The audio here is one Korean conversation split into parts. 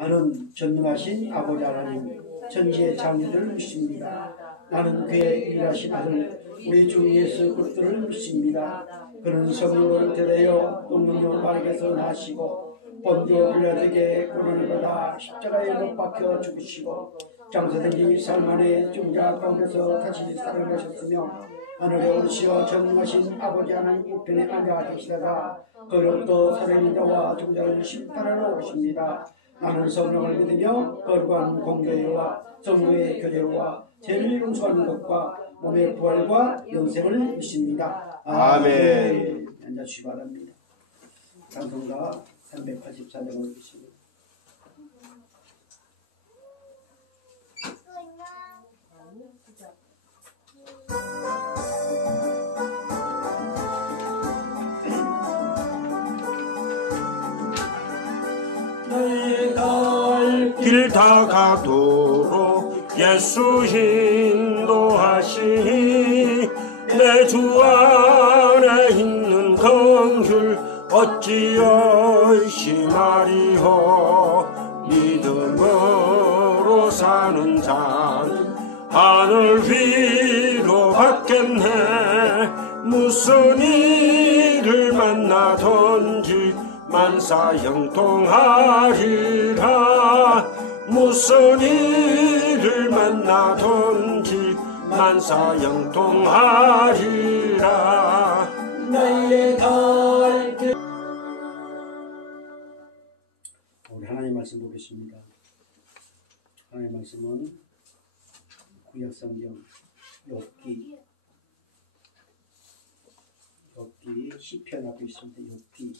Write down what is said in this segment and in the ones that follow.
나는 전능하신 아버지 하나님 천지의 창조주를 믿습니다. 나는 그의 일하신 아들 우리 주 예수 그리스도를 믿습니다. 그는 성령으로 잉태되어 동명녀 마리아에서 나시고 본디오 빌라도에게 고난을 받아 십자가에 못 박혀 죽으시고 장사된 지 사흘 만에 죽자 가운데서 다시 살아나셨으며 하늘에 오르시어 전능하신 아버지 하나님 우편에 앉아 계시다가 거기로부터 살아있는 자와 죽자를 심판하러 오십니다. 나는 성령을 믿으며 거룩한 공교회와 성도의 교제와 죄를 용서하는 것과 몸의 부활과 영생을 믿습니다. 아멘. 앉아주시기 바랍니다. 찬송가 384장을 읽겠습니다. 길 다가도록 예수 인도하시니 내 주 안에 있는 긍휼 어찌 의심하리호. 믿음으로 사는 자는 하늘 위로 받겠네. 무슨 일을 만나든지 만사 형통하리라. 무슨 일을 만나든지 만사 형통하리라. 나의 갈 길. 우리 하나님 말씀 보겠습니다. 하나님 말씀은 구약성경 욥기 시편 앞에 있습니다. 욥기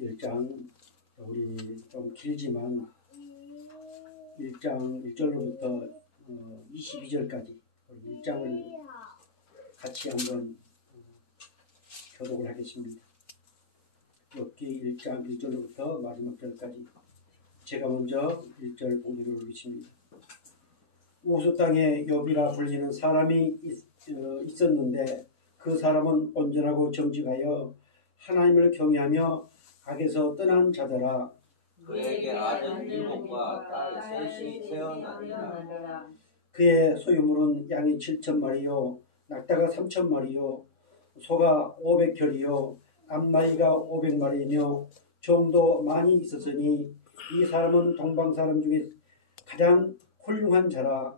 1장, 우리 좀 길지만 1장 1절로부터 22절까지 1장을 같이 한번 교독을 하겠습니다. 욥기 1장 1절로부터 마지막 절까지 제가 먼저 1절 봉독을 하겠습니다. 우스 땅에 욥이라 불리는 사람이 있었는데 그 사람은 온전하고 정직하여 하나님을 경외하며 악에서 떠난 자더라. 그에게 아들 7과 딸 셋이 태어나니라. 그의 소유물은 양이 7,000마리요 낙타가 3,000마리요 소가 500혈이요 암나이가 500마리이며 종도 많이 있었으니 이 사람은 동방 사람 중에 가장 훌륭한 자라.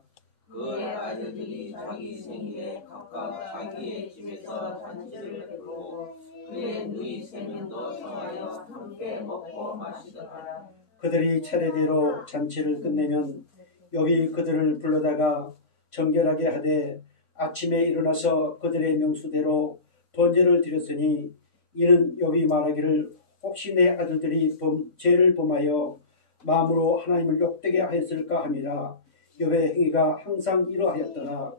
그의 아들들이 자기 생일에 각각 자기의 집에서 잔치를 베풀고 그의 누이 3명도 성하여 함께 먹고 마시더라. 그들이 차례대로 잔치를 끝내면 욥이 그들을 불러다가 정결하게 하되 아침에 일어나서 그들의 명수대로 번제를 드렸으니 이는 욥이 말하기를 혹시 내 아들들이 죄를 범하여 마음으로 하나님을 욕되게 하였을까 함이라. 욥의 행위가 항상 이러하였더라.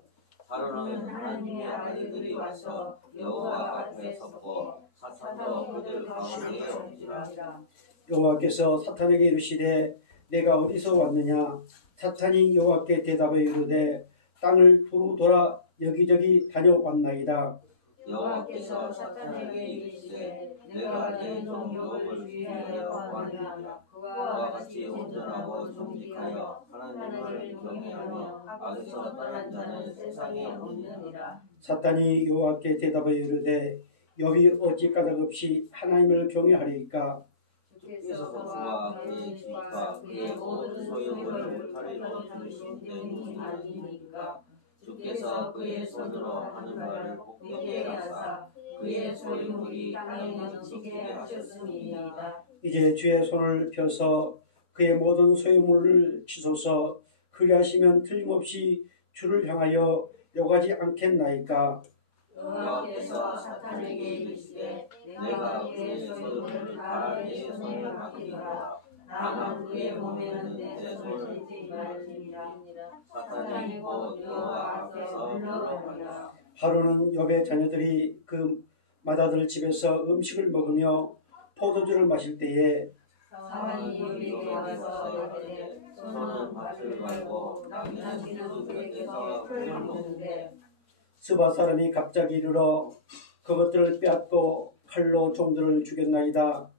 하루는 하나님의 아들들이 와서 여호와 앞에 섰고 사탄도 그들 가운데 온지라. 여호와께서 사탄에게 이르시되 내가 어디서 왔느냐. 사탄이 여호와께 대답하여 이르되 땅을 두루 돌아 여기저기 다녀왔나이다. 여호와께서 사탄에게 이르시되 내가 내 종 욥을 위하여 왔느니라. 그와 같이 온전하고 정직하여 하나님을 경외하며 악에서 떠난 자는 세상에 없느니라. 사탄이 여호와께 대답하여 이르되 욥이 어찌 까닭없이 하나님을 경외하리이까. 주께서 그와 그의 집과 그의 모든 소유물을 울타리로 두신 때문이 아니니까. 주께서 그의 손으로 하는 말을 복되게 하사 그의 소유물이 땅에 넘치게 하셨습니다. 이제 주의 손을 펴서 그의 모든 소유물을 치소서. 그리하시면 틀림없이 주를 향하여 욕하지 않겠나이까. 여호와께서 사탄에게 이르시되 내가 그의 소유물을 다 내 손에 맡기리라. 다만 그의 몸에는 내 손을 대지 말지니라. 사탄이 곧 여호와 앞에서 물러가리라. 하루는 욥의 자녀들이 그 맏아들 집에서 음식을 먹으며 포도주를 마실 때에 사만이 욥에게 와서 이르되 소는 밭을 갈고 나귀는 그들에게서 풀을 먹는데 스바 사람이 갑자기 이르러 그것들을 빼앗고 칼로 종들을 죽였나이다.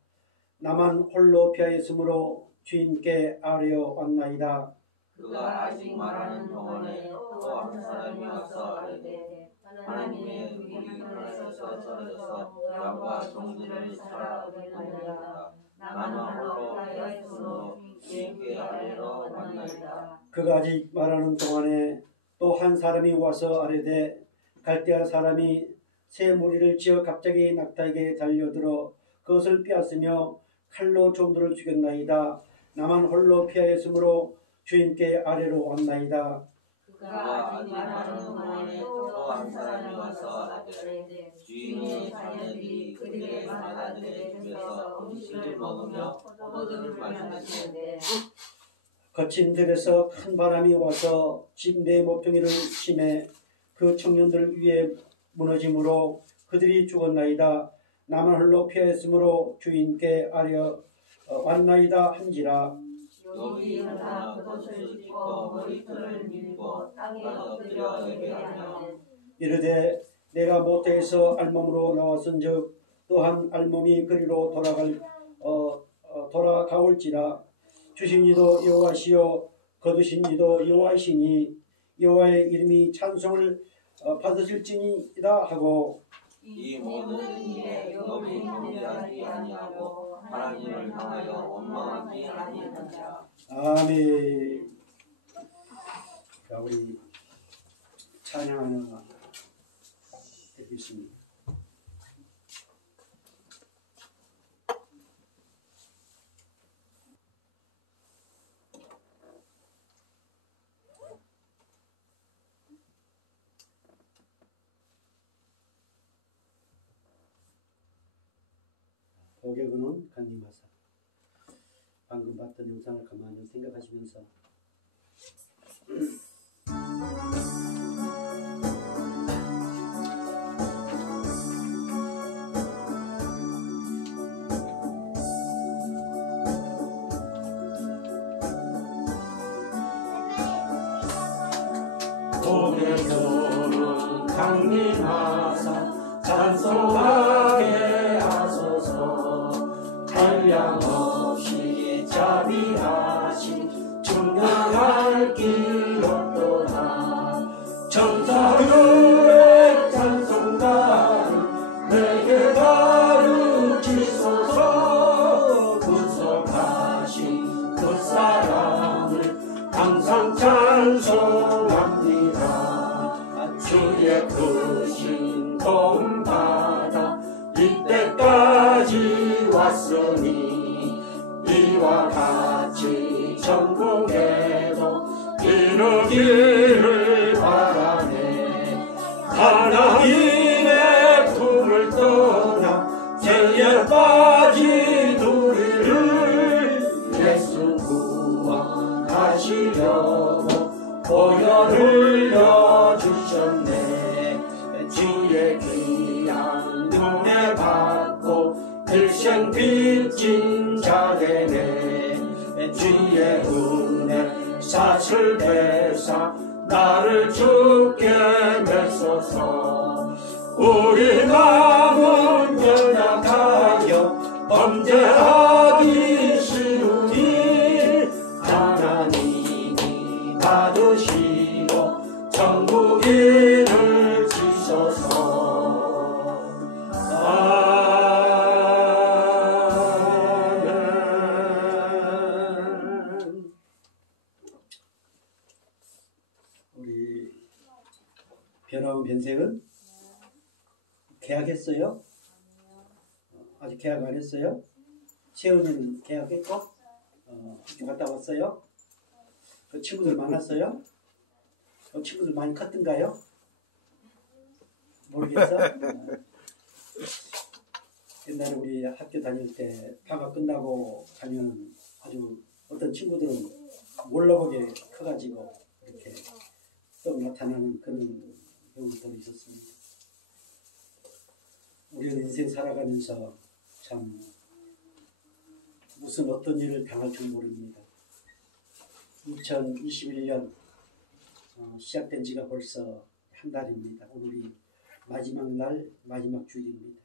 나만 홀로 피하였으므로 주인께 아뢰어 왔나이다. 그가 아직 말하는 동안에 또 한 사람이 와서 아뢰되 하나님의 불이 하늘에서 떨어져서 양과 종들을 살아나이다. 나는 홀로 피하였으므로 주인께 아뢰러 왔나이다. 그가 아직 말하는 동안에 또 한 사람이 와서 아뢰되 갈대아 사람이 새 무리를 지어 갑자기 낙타에게 달려들어 그것을 빼앗으며 칼로 종들을 죽였나이다. 나만 홀로 피하였으므로 주인께 아뢰러 왔나이다. 그가 아직 말하는 동안에 또 한 사람이 와서 아뢰되 주인의 자녀들이 그들의 맏아들의 집에서 음식을 먹으며 포도주를 마시는데 거친 들에서 큰 바람이 와서 집 내 모퉁이를 심해 그 청년들 위에 무너짐으로 그들이 죽었나이다. 나만 홀로 피하였으므로 주인께 아뢰어 왔나이다 한지라. 욥이 일어나 겉옷을 찢고 머리털을 밀고 땅에 엎드려 예배하며 이르되 내가 모태에서 알몸으로 나왔은즉 또한 알몸이 그리로 돌아가올지라. 주신 이도 여호와시요 거두신 이도 여호와이시니 여호와의 이름이 찬송을 받으실지니이다 하고 이 모든 일에 욥이 경배하지 아니하고 하나님을 향하여 원망하지 아니하니라. 아멘. 자, 우리 찬양 하나 드리겠습니다. 고개근은 강림하사. 방금 봤던 영상을 가만히 생각하시면서 고개근은 강림하사 찬송하게 하소서. 한량없이 자비하신 청량할 길 없도다. 천사들의 찬송가를 내게 가르치소서. 구속하신 그 사랑을 항상 찬송합니다. 주의 크신 도움 받아 이때까지 왔으니 이와 같이 천국에도 이르기를 바라네. 하나님의 품을 떠나 죄에 빠진 우리를 예수 구원하시려고 보혈 흘려주셨네. 주의 귀한 은혜 받고 일생 빚진 자되네. 주의 은혜 사슬 대사 나를 주께 메소서. 우리 마음은 연약하여 범죄하기 쉬우니 하나님이 받으시고 천국 이를 지소서. 아멘. 우리 변화원 변색은 계약했어요? 아직 계약 안 했어요? 채은이는 계약했고 학교 갔다 왔어요? 그 친구들 많았어요? 그 친구들 많이 컸던가요? 모르겠어? 옛날에 우리 학교 다닐 때 방학 끝나고 가면 아주 어떤 친구들은 몰라보게 커가지고 이렇게 또 나타나는 그런 경우도 있었습니다. 우리는 인생 살아가면서 참 무슨 어떤 일을 당할 줄 모릅니다. 2021년 시작된 지가 벌써 한 달입니다. 오늘이 마지막 날 마지막 주일입니다.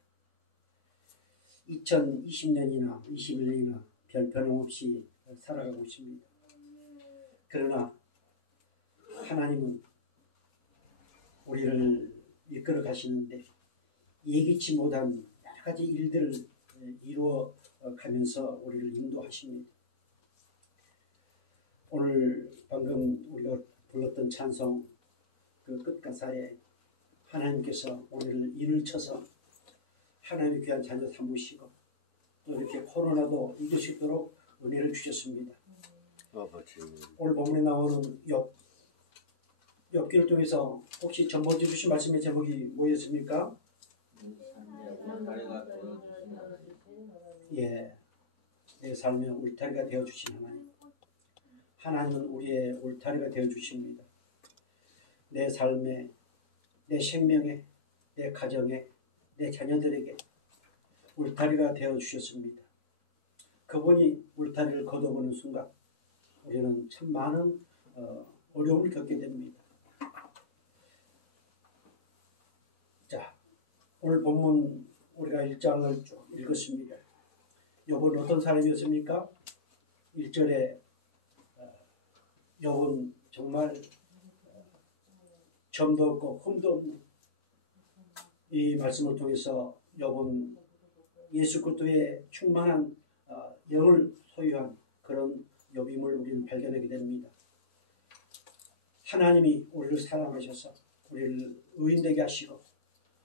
2020년이나 21년이나 별 변함없이 살아가고 있습니다. 그러나 하나님은 우리를 이끌어 가시는데 예기치 못한 여러 가지 일들을 이루어 가면서 우리를 인도하십니다. 오늘 방금 우리가 불렀던 찬송 그 끝가사에 하나님께서 우리를 인을 쳐서 하나님의 귀한 자녀 삼으시고 또 이렇게 코로나도 이길 수 있도록 은혜를 주셨습니다. 오늘 본문에 나오는 욥기를 통해서 혹시 전번주 주신 말씀의 제목이 뭐였습니까? 예, 내 삶의 울타리가 되어주신 하나님. 하나님은 우리의 울타리가 되어주십니다. 내 삶에, 내 생명에, 내 가정에, 내 자녀들에게 울타리가 되어주셨습니다. 그분이 울타리를 걷어보는 순간 우리는 참 많은 어려움을 겪게 됩니다. 자, 오늘 본문 우리가 1장을 쭉 읽었습니다. 욥은 어떤 사람이었습니까? 1절에 욥은 정말 점도 없고 흠도 없는 이 말씀을 통해서 욥은 예수 그리스도의 충만한 영을 소유한 그런 욥임을 우리는 발견하게 됩니다. 하나님이 우리를 사랑하셔서 우리를 의인되게 하시고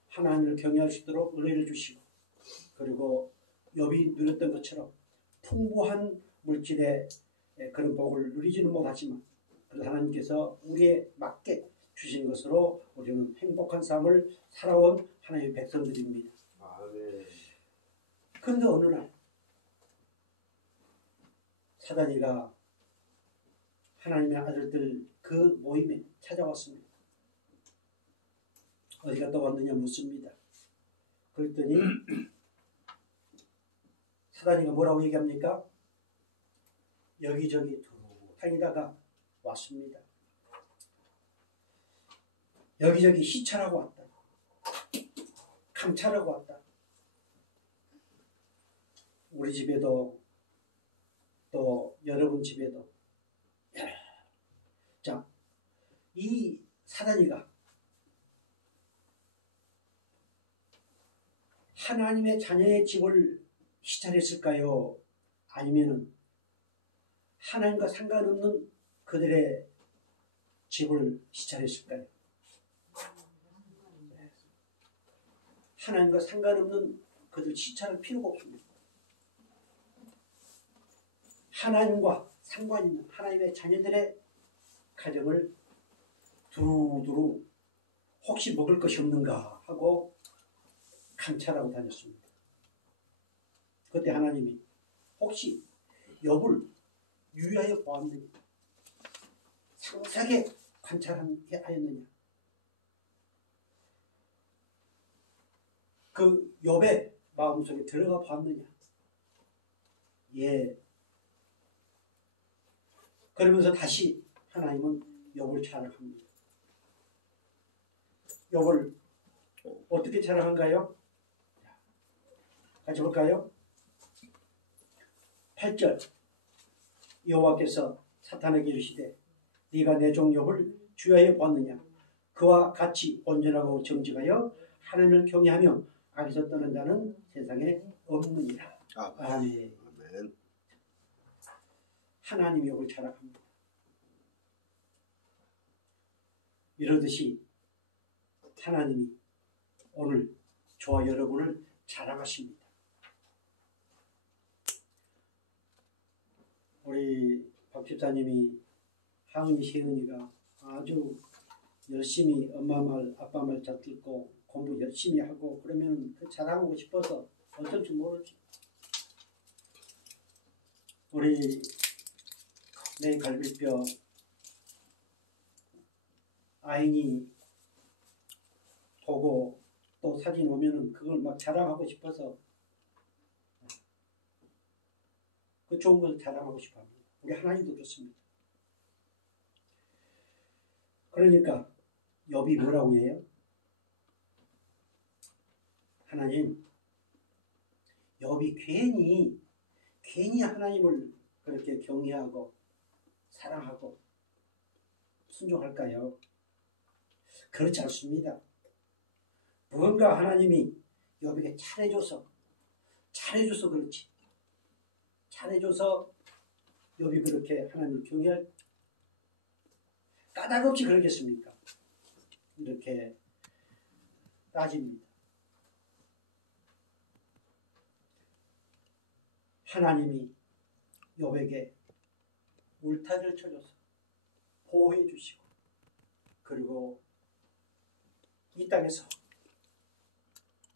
하나님을 경외할 수 있도록 은혜를 주시고 그리고 욥이 누렸던 것처럼 풍부한 물질의 그런 복을 누리지는 못하지만 하나님께서 우리에 맞게 주신 것으로 우리는 행복한 삶을 살아온 하나님의 백성들입니다. 그런데 어느 날 사단이가 하나님의 아들들 그 모임에 찾아왔습니다. 어디 갔다 왔느냐 묻습니다. 그랬더니 사단이가 뭐라고 얘기합니까? 여기저기 다니다가 왔습니다. 여기저기 시찰하고 왔다. 감찰하고 왔다. 우리 집에도 또 여러분 집에도. 자, 이 사단이가 하나님의 자녀의 집을 시찰했을까요? 아니면 하나님과 상관없는 그들의 집을 시찰했을까요? 하나님과 상관없는 그들 시찰할 필요가 없습니다. 하나님과 상관 있는 하나님의 자녀들의 가정을 두루두루 혹시 먹을 것이 없는가 하고 감찰하고 다녔습니다. 그때 하나님이 혹시 욥을 유의하여 보았느냐, 상세하게 관찰하였느냐, 그 욥의 마음속에 들어가 봤느냐. 예. 그러면서 다시 하나님은 욥을 찬양합니다. 욥을 어떻게 찬양한가요? 같이 볼까요? 8절 여호와께서 사탄에게 이르시되 네가 내 종 욥을 주야에 보았느냐. 그와 같이 온전하고 정직하여 하나님을 경외하며 악에서 떠난 자는 세상에 없느니라. 아멘. 하나님이 욥을 찬양합니다. 이러듯이 하나님이 오늘 저와 여러분을 찬양하십니다. 우리 박 집사님이 하은이 시은이가 아주 열심히 엄마 말 아빠 말 잘 듣고 공부 열심히 하고 그러면 그 자랑하고 싶어서 어쩔 줄 모르지. 우리 내 갈비뼈 아인이 보고 또 사진 오면은 그걸 막 자랑하고 싶어서 그 좋은 걸 자랑하고 싶어 합니다. 우리 하나님도 그렇습니다. 그러니까 욥이 뭐라고 해요? 하나님, 욥이 괜히 하나님을 그렇게 경외하고 사랑하고 순종할까요? 그렇지 않습니다. 무언가 하나님이 욥에게 잘해줘서 그렇지. 잘해줘서 욥이 그렇게 하나님을 경외할 까닭없이 그러겠습니까? 이렇게 따집니다. 하나님이 욥에게 울타리를 쳐줘서 보호해 주시고 그리고 이 땅에서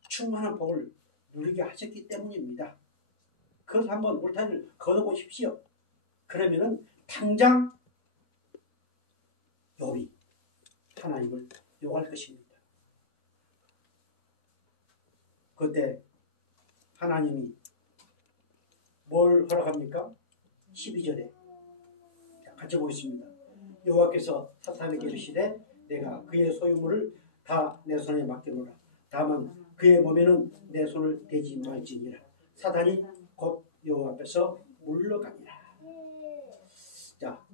충만한 복을 누리게 하셨기 때문입니다. 그것을 한번 울타리를 걷어보십시오. 그러면은 당장 욥이 하나님을 욕할 것입니다. 그때 하나님이 뭘 허락합니까? 12절에 같이 보겠습니다. 여호와께서 사탄에게 이르시되 내가 그의 소유물을 다 내 손에 맡겨놓으라. 다만 그의 몸에는 내 손을 대지 말지니라. 사탄이 곧 여호와 앞에서 물러가니라. 자,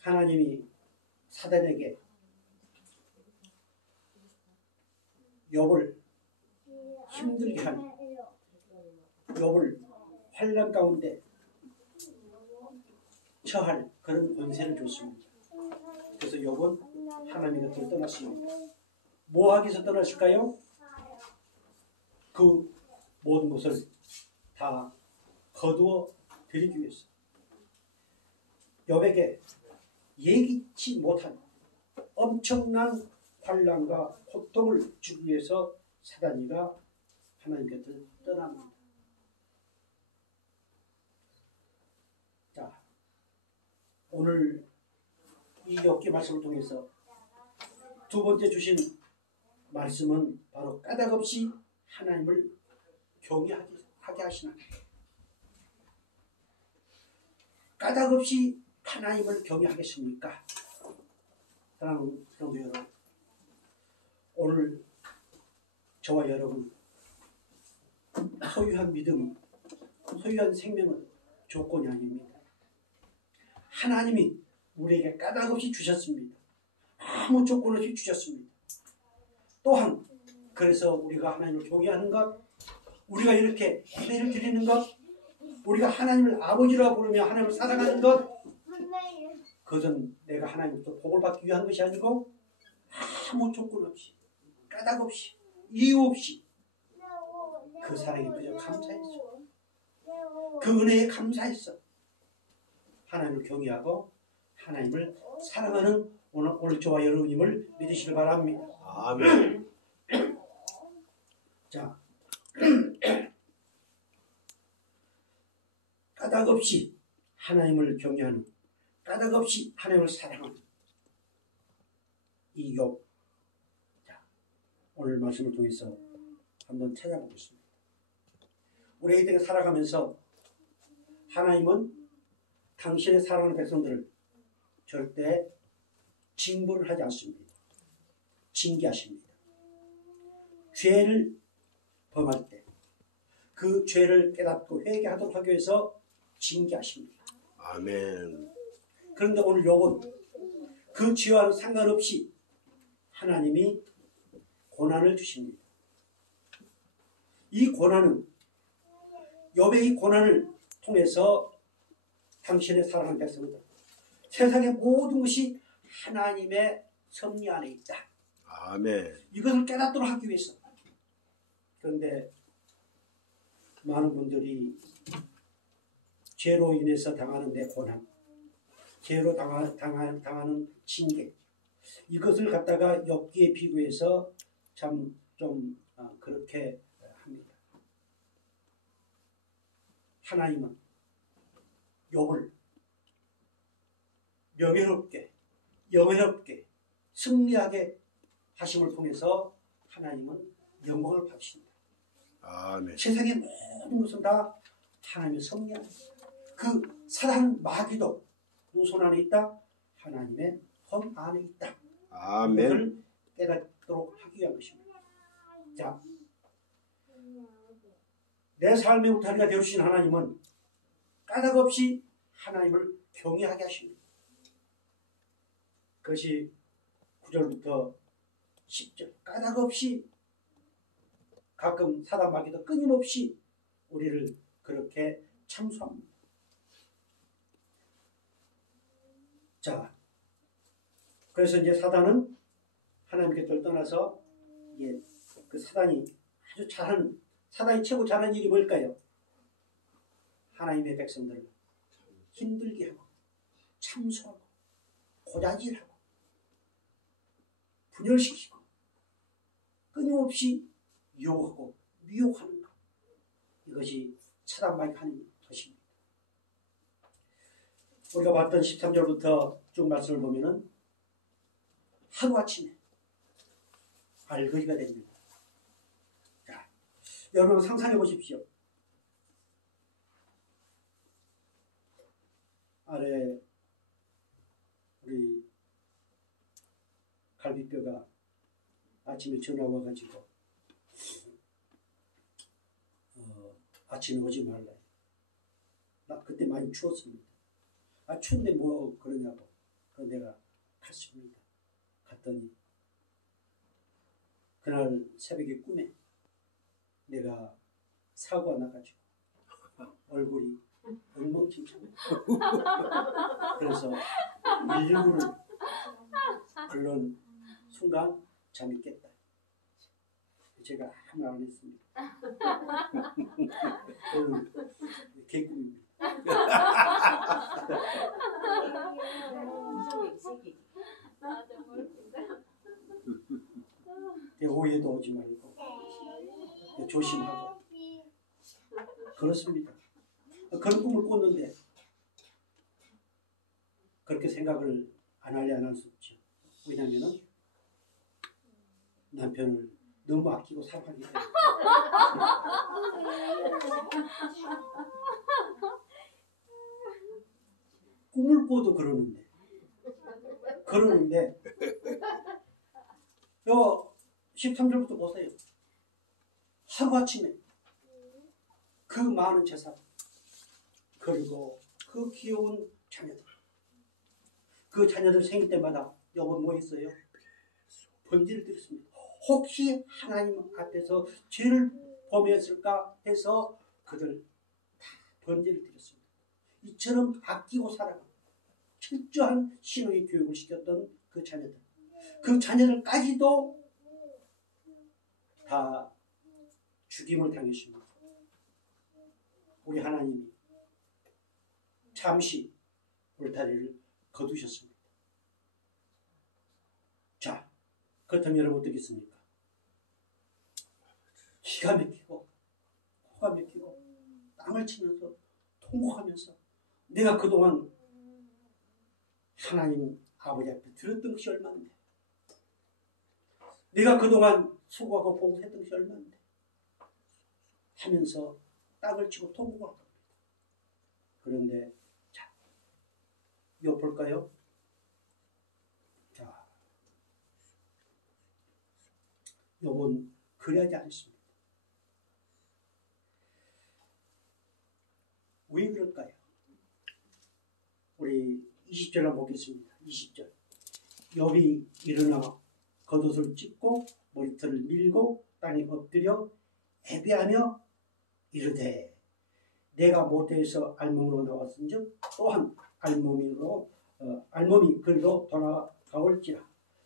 하나님이 사단에게 욥을 힘들게 한 욥을 환난 가운데 처할 그런 권세를 줬습니다. 그래서 욥은 하나님 곁을 떠났습니다. 뭐 하기 위해서 떠났을까요? 그 모든 것을 다 거두어 드리기 위해서. 욥에게 예기치 못한 엄청난 환난과 고통을 주기 위해서 사단이가 하나님 곁을 떠납니다. 자, 오늘 이 욥기 말씀을 통해서 두 번째 주신 말씀은 바로 까닭없이 하나님을 경외하게 하시나. 까닭없이 하나님을 경외하겠습니까? 사랑하는 성도 여러분, 오늘 저와 여러분 소유한 믿음, 소유한 생명은 조건이 아닙니다. 하나님이 우리에게 까닭없이 주셨습니다. 아무 조건 없이 주셨습니다. 또한 그래서 우리가 하나님을 경외하는 것, 우리가 이렇게 예배를 드리는 것, 우리가 하나님을 아버지라고 부르며 하나님을 사랑하는 것, 그것은 내가 하나님부터 복을 받기 위한 것이 아니고 아무 조건 없이, 까닭 없이, 이유 없이 그 사랑에 그저 감사했어. 그 은혜에 감사했어. 하나님을 경외하고 하나님을 사랑하는 오늘 저와 여러분임을 믿으시길 바랍니다. 아멘. 자, 까닭 없이 하나님을 경외하는, 까닭 없이 하나님을 사랑하는 이 욥. 자, 오늘 말씀을 통해서 한번 찾아보겠습니다. 우리 이 땅에 살아가면서 하나님은 당신의 사랑하는 백성들을 절대 징벌을 하지 않습니다. 징계하십니다. 죄를 범할 때 그 죄를 깨닫고 회개하도록 하기 위해서 징계하십니다. 아멘. 그런데 오늘 욥은 그 죄와는 상관없이 하나님이 고난을 주십니다. 이 고난은 욥의 이 고난을 통해서 당신의 사랑하는 백성들, 세상의 모든 것이 하나님의 섭리 안에 있다. 아멘. 이것을 깨닫도록 하기 위해서. 그런데 많은 분들이 죄로 인해서 당하는 내 고난, 죄로 당하는 징계, 이것을 갖다가 욥기에 비교해서 참 좀 그렇게 합니다. 하나님은 욥을 명예롭게, 영예롭게, 승리하게 하심을 통해서 하나님은 영광을 받으신다. 아멘. 세상의 모든 것은 다 하나님의 섭리하는 그 사단 마귀도 누구 손 안에 있다? 하나님의 손 안에 있다. 아멘. 이것을 깨닫도록 하기 위한 것입니다. 자, 내 삶의 울타리가 되어주신 하나님은 까닭없이 하나님을 경외하게 하십니다. 그것이 9절부터 10절 까닭없이 가끔 사단 마귀도 끊임없이 우리를 그렇게 참수합니다. 자, 그래서 이제 사단은 하나님의 곁을 떠나서 이게 그 사단이 아주 잘하는 사단이 최고 잘하는 일이 뭘까요? 하나님의 백성들을 힘들게 하고 참수하고 고자질하고 분열시키고 끊임없이 유혹하고 미혹하는 것. 이것이 사단마귀 하는 것입니다. 우리가 봤던 13절부터 쭉 말씀을 보면은 하루아침에 알거리가 됩니다. 자, 여러분 상상해 보십시오. 아래 우리 갈비뼈가 아침에 전화 와가지고 아침에 오지 말라. 나 그때 많이 추웠습니다. 아 추운데 뭐 그러냐고. 그래서 내가 갔습니다. 갔더니 그날 새벽에 꿈에 내가 사고가 나가지고 얼굴이 엉망진창. 그래서 119를 불른 순간 잠이 깼다. 제가 아무 말 안 했습니다. 개꿈입니다. 오해도 오지 말고 조심하고 그렇습니다. 그런 꿈을 꿨는데 그렇게 생각을 안 할래 안 할 수 없죠. 왜냐하면 남편을 너무 아끼고 사랑하기 때문에. 꿈을 꿔도 그러는데 요 13절부터 보세요. 하루아침에 그 많은 재산 그리고 그 귀여운 자녀들 그 자녀들 생일 때마다 여보 뭐 있어요? 번지를 드렸습니다. 혹시 하나님 앞에서 죄를 범했을까 해서 그들 다 번지를 드렸습니다. 이처럼 아끼고 살아가고 철저한 신앙의 교육을 시켰던 그 자녀들 그 자녀들까지도 다 죽임을 당했습니다. 우리 하나님이 잠시 울타리를 거두셨습니다. 자, 그렇다면 여러분 어떻겠습니까? 기가 막히고 코가 막히고 땀을 치면서 통곡하면서 내가 그동안 하나님 아버지 앞에 들었던 것이 얼마인데 내가 그동안 수고하고 봉사했던 것이 얼마인데 하면서 땅을 치고 통곡을 합니다. 그런데 자, 이거 볼까요? 자, 요건 그래야지 않습니다. 왜 그럴까요? 우리 20절 한번 보겠습니다. 20절. 욥이 일어나 겉옷을 찢고 머리털을 밀고 땅에 엎드려 애비하며 이르되 내가 모태에서 알몸으로 나왔은즉 또한 알몸이 그리로 돌아가올지라.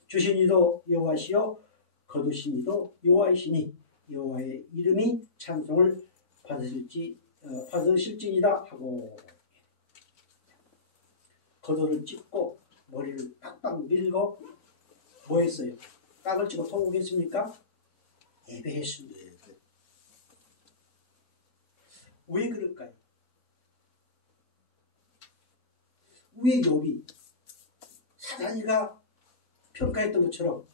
주신 이도 여호와시요 거두신 이도 여호와이시니 여호와의 이름이 찬송을 받으실지니라 하고 겉옷을 찢고 머리를 빡빡 밀고 뭐 했어요? 땅을 치고 통곡했습니까? 예배했습니다. 왜 그럴까요? 왜 욥이 사단이가 평가했던 것처럼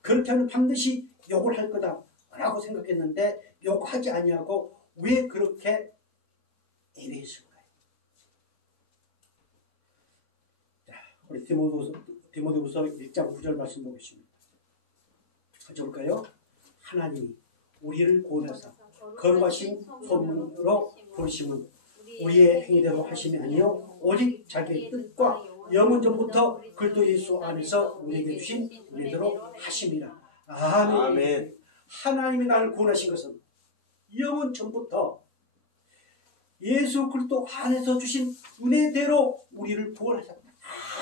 그렇게 하면 반드시 욕을 할 거다라고 생각했는데 욕하지 아니하고 왜 그렇게 애매했을까요? 자, 우리 디모데후서 1장 9절 말씀 보겠습니다. 같이 볼까요? 하나님이 우리를 구원하사 거룩하신 소문으로 부르심은 우리의 행위대로 하심이 아니요 오직 자기의 뜻과 영원 전부터 그리스도 예수 안에서 우리에게 주신 은혜대로 하심이라. 아멘. 아멘. 하나님이 나를 구원하신 것은 영원 전부터 예수 그리스도 안에서 주신 은혜대로 우리를 구원하셨다.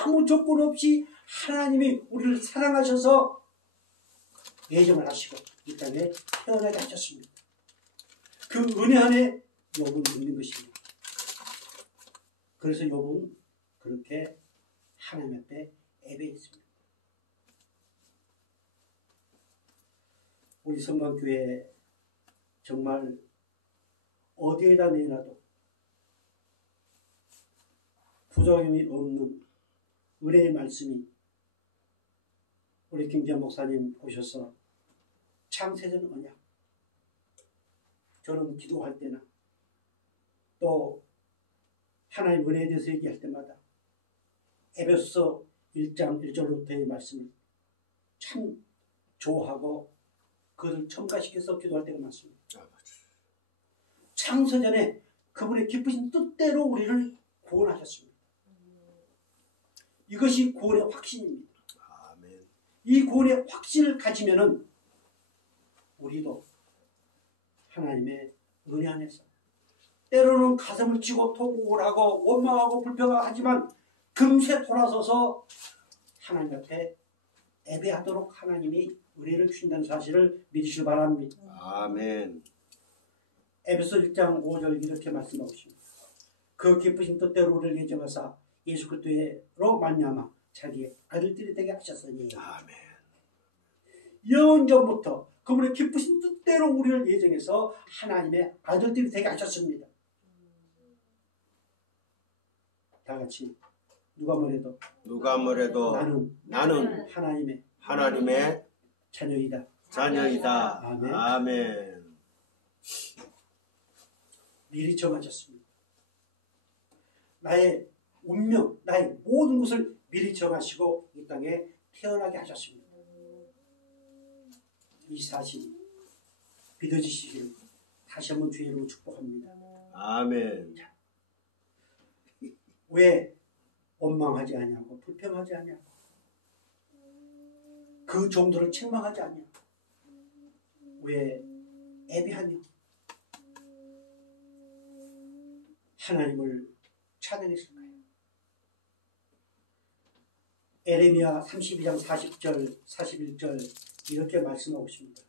아무 조건 없이 하나님이 우리를 사랑하셔서 예정을 하시고 이 땅에 태어나게 하셨습니다. 그 은혜 안에 욥은 있는 것입니다. 그래서 욥은 그렇게 하나님 앞에 예배했습니다. 우리 성방교회 정말 어디에다 내놔도 부족함이 없는 은혜의 말씀이 우리 김기현 목사님 오셔서 창세전 언약, 저는 기도할 때나 또 하나님 은혜에 대해서 얘기할 때마다 에베소서 1장 1절부터의 말씀을 참 좋아하고 그것을 첨가시켜서 기도할 때가 많습니다. 창세전에 그분의 기쁘신 뜻대로 우리를 구원하셨습니다. 이것이 구원의 확신입니다. 아멘. 이 구원의 확신을 가지면은 우리도 하나님의 은혜 안에서 때로는 가슴을 치고 토굴하고 원망하고 불평하지만 금세 돌아서서 하나님 앞에 예배하도록 하나님이 은혜를 주신다는 사실을 믿으시기 바랍니다. 아멘. 에베소 1장 5절 이렇게 말씀하고 있습니다. 그 기쁘신 뜻대로 우리를 예정하사 예수 그리스도로 말미암아 자기의 아들들이 되게 하셨으니. 아멘. 영원전부터 그분의 기쁘신 뜻대로 우리를 예정해서 하나님의 아들들이 되게 하셨습니다. 다 같이 누가 뭐래도 나는 하나님의 자녀이다. 아멘. 아멘. 미리 정하셨습니다. 나의 운명, 나의 모든 것을 미리 정하시고 이 땅에 태어나게 하셨습니다. 이 사실이 믿어지시기를 다시 한번 주의 이름으로 축복합니다. 아멘. 왜 원망하지 아니하고 불평하지 아니하고 그 정도를 책망하지 아니하고 왜 예배하며 하나님을 찬양했을까요? 에레미야 32장 40절 41절 이렇게 말씀하고 있습니다.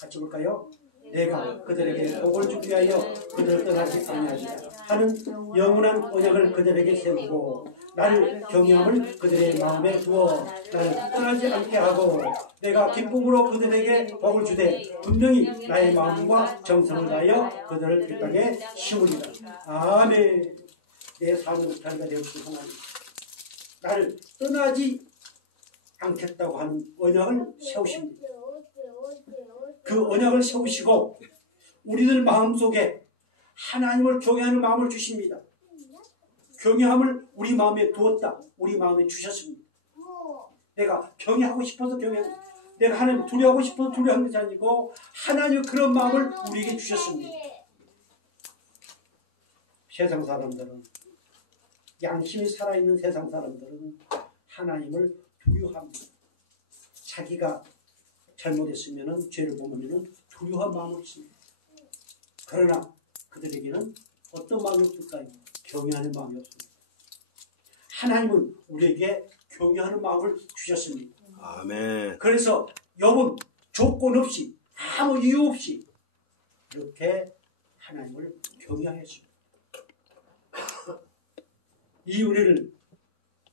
같이 볼까요? 내가 그들에게 복을 주기 위하여 그들을 떠나지 아니하리라 하는 영원한 언약을 그들에게 세우고 나를 경외함을 그들의 마음에 두어 나를 떠나지 않게 하고 내가 기쁨으로 그들에게 복을 주되 분명히 나의 마음과 정성을 다하여 그들을 이 땅에 심으리라. 아멘. 내 삶의 자리가 되었고 하나님 나를 떠나지 않겠다고 하는 언약을 세우십니다. 그 언약을 세우시고 우리들 마음속에 하나님을 경외하는 마음을 주십니다. 경외함을 우리 마음에 두었다. 우리 마음에 주셨습니다. 내가 경외하고 싶어서 경외합니다. 내가 하나님을 두려워하고 싶어서 두려워하는 것이 아니고 하나님의 그런 마음을 우리에게 주셨습니다. 세상 사람들은 양심이 살아있는 세상 사람들은 하나님을 두려워합니다. 자기가 잘못했으면 죄를 보면 두려워한 마음을 있습니다. 그러나 그들에게는 어떤 마음이 없을까요? 경외하는 마음이 없습니다. 하나님은 우리에게 경외하는 마음을 주셨습니다. 아멘. 그래서 욥은 조건 없이 아무 이유 없이 이렇게 하나님을 경외하였습니다. 이 은혜를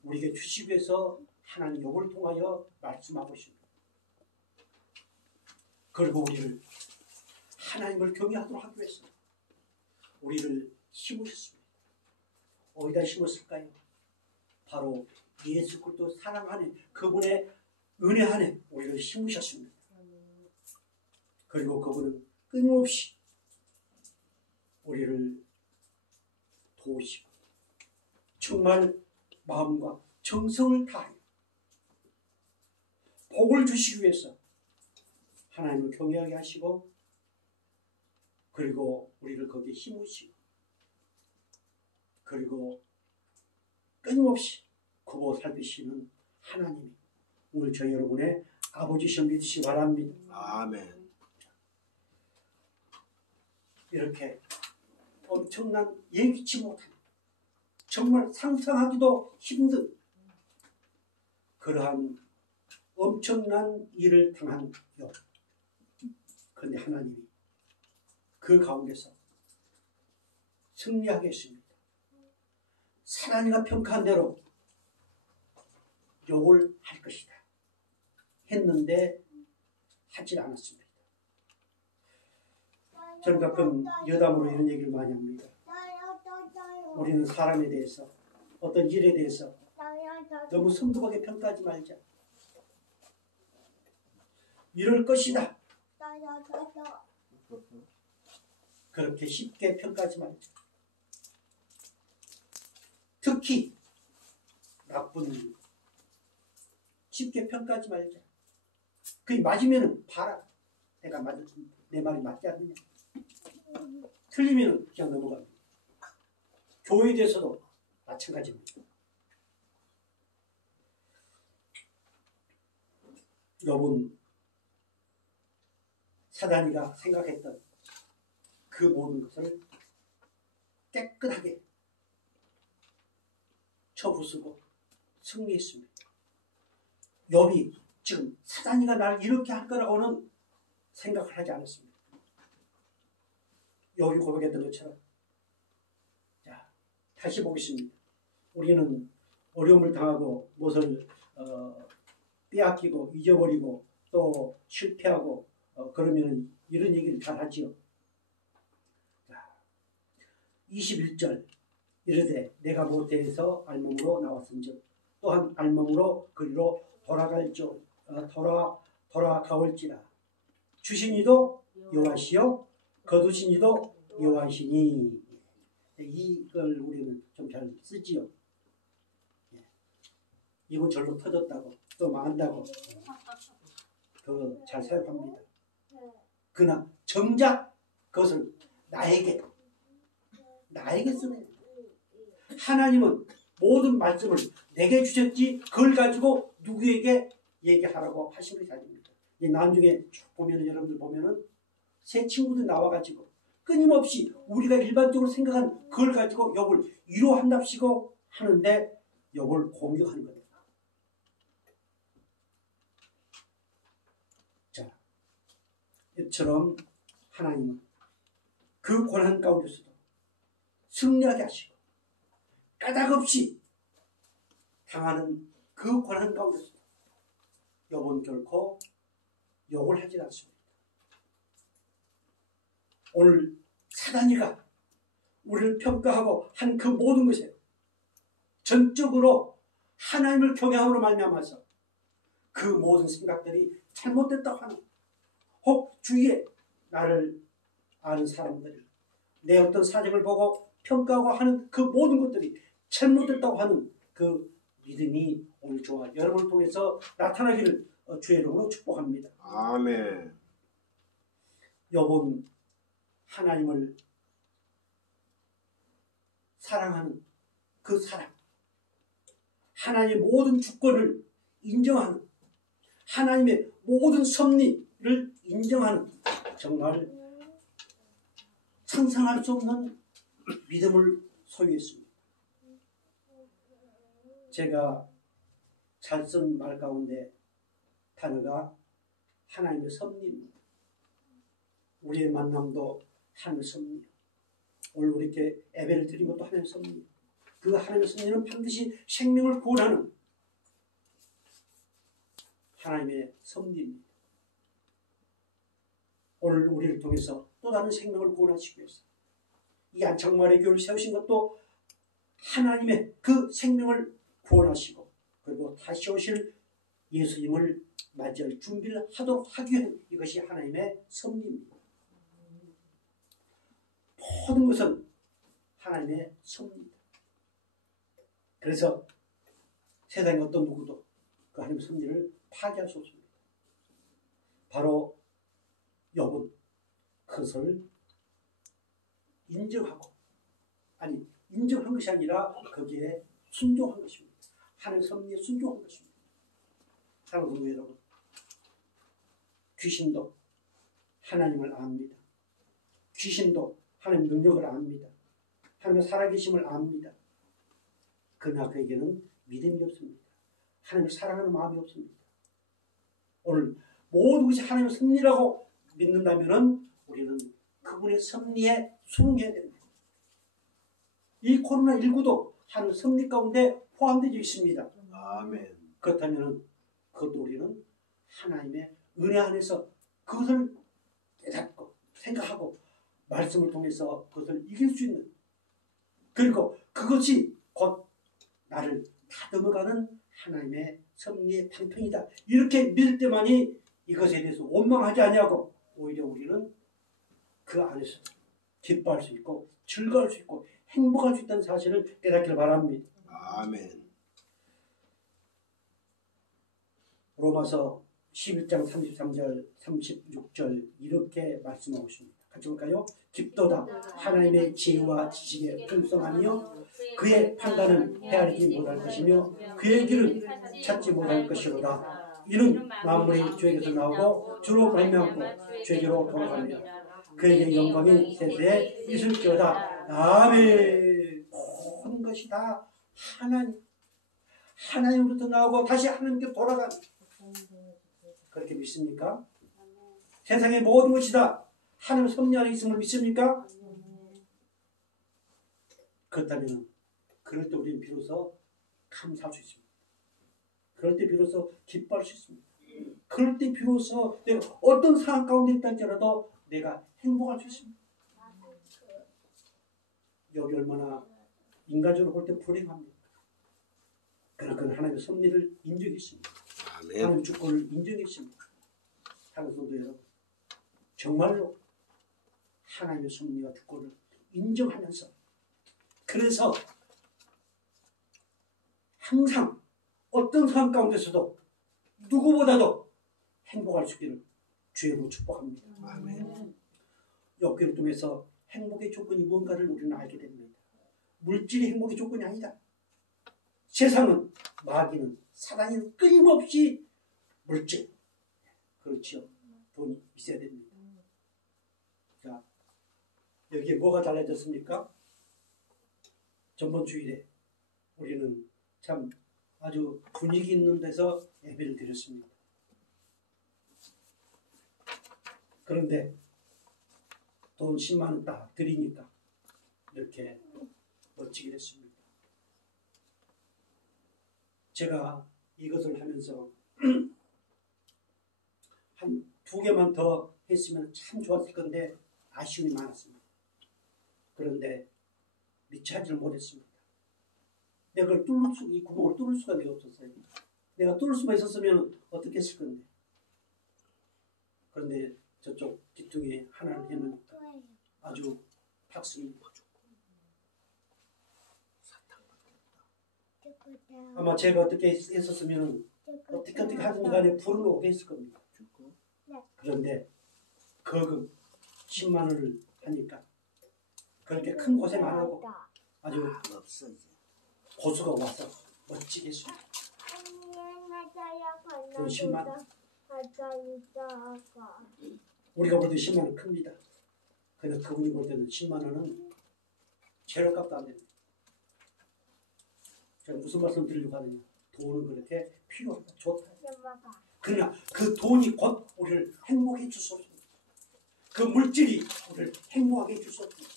우리에게 주시기 위해서 하나님 욥을 통하여 말씀하고 있습니다. 그리고 우리를 하나님을 경외하도록 하기 위해서 우리를 심으셨습니다. 어디다 심었을까요? 바로 예수 그리스도 사랑 안에 그분의 은혜 안에 우리를 심으셨습니다. 그리고 그분은 끊임없이 우리를 도우시고 정말 마음과 정성을 다하여 복을 주시기 위해서 하나님을 경외하게 하시고 그리고 우리를 거기에 심으시고 그리고 끊임없이 굽어 살피시는 하나님이 오늘 저희 여러분의 아버지시여 믿으시기 바랍니다. 아멘. 이렇게 엄청난 예기치 못한 정말 상상하기도 힘든 그러한 엄청난 일을 당한 욥. 그런데 하나님이 그 가운데서 승리하게 했습니다. 사단이가 평가한 대로 욕을 할 것이다 했는데 하지 않았습니다. 저는 가끔 여담으로 이런 얘기를 많이 합니다. 우리는 사람에 대해서 어떤 일에 대해서 너무 성급하게 평가하지 말자. 이럴 것이다. 그렇게 쉽게 평가하지 말자. 특히 나쁜 일 쉽게 평가하지 말자. 그게 맞으면 봐라. 내 말이 맞지 않느냐. 틀리면 그냥 넘어갑니다. 교회에 대해서도 마찬가지입니다. 여러분, 사단이가 생각했던 그 모든 것을 깨끗하게 쳐부수고 승리했습니다. 욥이 지금 사단이가 날 이렇게 할 거라고는 생각을 하지 않았습니다. 욥이 고백했던 것처럼 자, 다시 보겠습니다. 우리는 어려움을 당하고 무엇을 빼앗기고 잊어버리고 또 실패하고 그러면 이런 얘기를 잘 하지요. 자, 21절 이르되 내가 모태에서 알몸으로 나왔은즉 또한 알몸으로 그리로 돌아가올지라 주신 이도 여호와시요 거두신 이도 여호와시니. 이걸 우리는 좀 잘 쓰지요. 이건 절로 터졌다고 또 망한다고 더 잘 사용합니다. 그러나 정작 그것을 나에게 쓰네. 하나님은 모든 말씀을 내게 주셨지 그걸 가지고 누구에게 얘기하라고 하신 것이 아닙니다. 나중에 쭉 보면은 여러분들 보면은 새 친구들 나와가지고 끊임없이 우리가 일반적으로 생각한 그걸 가지고 욥을 위로한답시고 하는데 욥을 공격하는 겁니다. 자, 이처럼 하나님은 그 고난 가운데서도 승리하게 하시고 까닭없이 당하는 그 고난 가운데서도 욥은 결코 욕을 하지 않습니다. 오늘 사단이가 우리를 평가하고 한 그 모든 것에 전적으로 하나님을 경외함으로 말미암아서 그 모든 생각들이 잘못됐다고 하는, 혹 주위에 나를 아는 사람들이 내 어떤 사정을 보고 평가하고 하는 그 모든 것들이 잘못됐다고 하는 그 믿음이 오늘 저와 여러분을 통해서 나타나기를 주의 이름으로 축복합니다. 아멘. 욥은 하나님을 사랑하는 그 사랑, 하나님의 모든 주권을 인정하는, 하나님의 모든 섭리를 인정하는 정말 상상할 수 없는 믿음을 소유했습니다. 제가 잘 쓴 말 가운데 단어가 하나님의 섭리입니다. 우리의 만남도 하나님의 섭리. 오늘 우리 이렇게 예배를 드린 것도 하나님의 섭리. 그 하나님의 섭리는 반드시 생명을 구원하는 하나님의 섭리입니다. 오늘 우리를 통해서 또 다른 생명을 구원하시기 위해서 이 안창마을의 교회를 세우신 것도 하나님의 그 생명을 구원하시고 그리고 다시 오실 예수님을 맞이할 준비를 하도록 하기 위한 이것이 하나님의 섭리입니다. 모든 것은 하나님의 섭리입니다. 그래서 세상의 어떤 누구도 그 하나님의 섭리를 파괴할 수 없습니다. 바로 욥은 그것을 인정하고, 아니 인정한 것이 아니라 거기에 순종한 것입니다. 하나님의 섭리에 순종한 것입니다. 사랑하는 성도 여러분, 귀신도 하나님을 압니다. 귀신도 하나님의 능력을 압니다. 하나님의 살아계심을 압니다. 그러나 그에게는 믿음이 없습니다. 하나님을 사랑하는 마음이 없습니다. 오늘 모든 것이 하나님의 섭리라고 믿는다면 우리는 그분의 섭리에 순응해야 됩니다. 이 코로나19도 하나님의 섭리 가운데 포함되어 있습니다. 아멘. 그렇다면 그것도 우리는 하나님의 은혜 안에서 그것을 깨닫고 생각하고 말씀을 통해서 그것을 이길 수 있는, 그리고 그것이 곧 나를 다듬어가는 하나님의 섭리의 방편이다. 이렇게 믿을 때만이 이것에 대해서 원망하지 아니하고 오히려 우리는 그 안에서 기뻐할 수 있고 즐거울 수 있고 행복할 수 있다는 사실을 깨닫기를 바랍니다. 아멘. 로마서 11장 33절 36절 이렇게 말씀하고 있습니다. 같이 볼까요? 깊도다 하나님의 지혜와 지식에 불성하며 그의 판단은 헤아리지 못할 것이며 그의 길은 찾지 못할 것이로다. 이는 만물이 주에게서 나오고 주로 발명하고 주에게로 돌아갑니다. 그에게 영광이 세세에 있을지어다. 아멘. 모든 것이 다 하나님으로부터 나오고 다시 하나님께 돌아가는, 그렇게 믿습니까? 세상의 모든 것이 다 하나님의 섭리 안에 있음을 믿습니까? 그렇다면 그럴 때 우리는 비로소 감사할 수 있습니다. 그럴 때 비로소 기뻐할 수 있습니다. 그럴 때 비로소 내가 어떤 상황 가운데 있다 할지라도 내가 행복할 수 있습니다. 여기 얼마나 인간적으로 볼 때 불행합니다. 그러나 그는 하나님의 섭리를 인정했습니다. 하나님의 주권을 인정했습니다. 사랑하는 성도 여러분, 정말로 하나님의 섭리와 주권을 인정하면서, 그래서 항상 어떤 상황 가운데서도 누구보다도 행복할 수 있기를 주의 이름으로 축복합니다. 아멘. 욥기를 통해서 행복의 조건이 뭔가를 우리는 알게 됩니다. 물질이 행복의 조건이 아니다. 세상은, 마귀는, 사단은 끊임없이 물질, 그렇죠, 돈이 있어야 됩니다. 자, 여기에 뭐가 달라졌습니까? 전번 주일에 우리는 참 아주 분위기 있는 데서 예배를 드렸습니다. 그런데 돈 10만 원 딱 드리니까 이렇게 멋지게 됐습니다. 제가 이것을 하면서 한 2개만 더 했으면 참 좋았을 건데 아쉬움이 많았습니다. 그런데 미처 하지를 못했습니다. 내가 그걸 뚫을 수, 이 구멍을 뚫을 수가 내가 없었어요. 내가 뚫을 수만 있었으면 어떻게 했을 건데. 그런데 저쪽 기둥에 하나를 해놓으니까 아주 박수입니다. 아마 제가 어떻게 했었으면 어떻게 하든지 간에 불을 오게 했을 겁니다. 그런데 그 10만 원을 하니까 그렇게 큰 고생 안 하고 아주 고수가 와서 멋지게 했습니다. 돈 10만 원. 우리가 볼 때 10만 원 큽니다. 그런데 그분이 볼 때는 10만 원은 재료값도 안 됩니다. 제가 무슨 말씀 드리려고 하느냐. 돈은 그렇게 필요하다, 좋다. 그러나 그 돈이 곧 우리를 행복해 줄 수 없습니다. 그 물질이 우리를 행복하게 해줄 수 없습니다.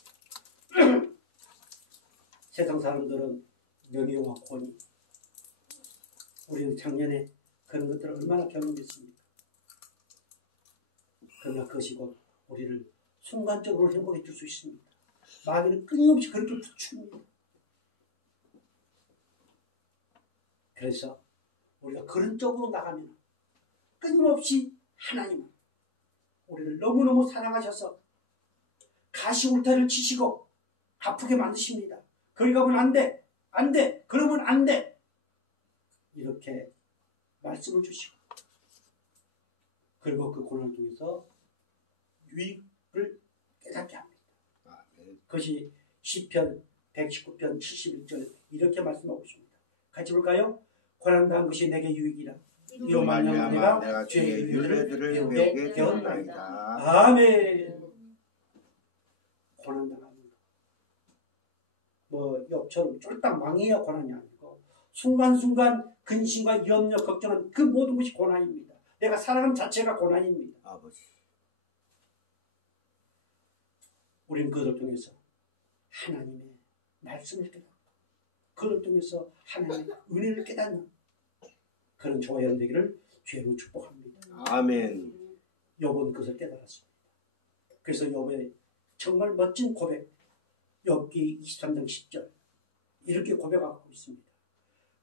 세상 사람들은 명예와 권위, 우리는 작년에 그런 것들을 얼마나 경험했습니까? 그러나 그것이 곧 우리를 순간적으로 행복해 줄 수 있습니다. 마귀는 끊임없이 그렇게 부추깁니다. 그래서 우리가 그런 쪽으로 나가면, 끊임없이 하나님은 우리를 너무너무 사랑하셔서 가시울타리를 치시고 아프게 만드십니다. 거기 가면 안 돼. 안 돼. 그러면 안 돼. 이렇게 말씀을 주시고 그리고 그 고난을 통해서 유익을 깨닫게 합니다. 그것이 시편 119편 71절 이렇게 말씀하고 있습니다. 같이 볼까요? 고난당한 것이 내게 유익이라. 이로 말미암아 내가 주의 율례들을 배우게 되었나이다. 아멘. 고난당하는 것. 뭐 욥처럼 쫄딱 망해야 고난이 아니고 순간순간 근심과 염려, 걱정은 그 모든 것이 고난입니다. 내가 살아가는 자체가 고난입니다. 아버지. 우리는 그것을 통해서 하나님의 말씀을 깨닫고 그것을 통해서 하나님의 은혜를 깨닫는 그런 저와 여러분 되기를 주로 축복합니다. 아멘. 욥은 그것을 깨달았습니다. 그래서 욥의 정말 멋진 고백 욥기 23장 10절 이렇게 고백하고 있습니다.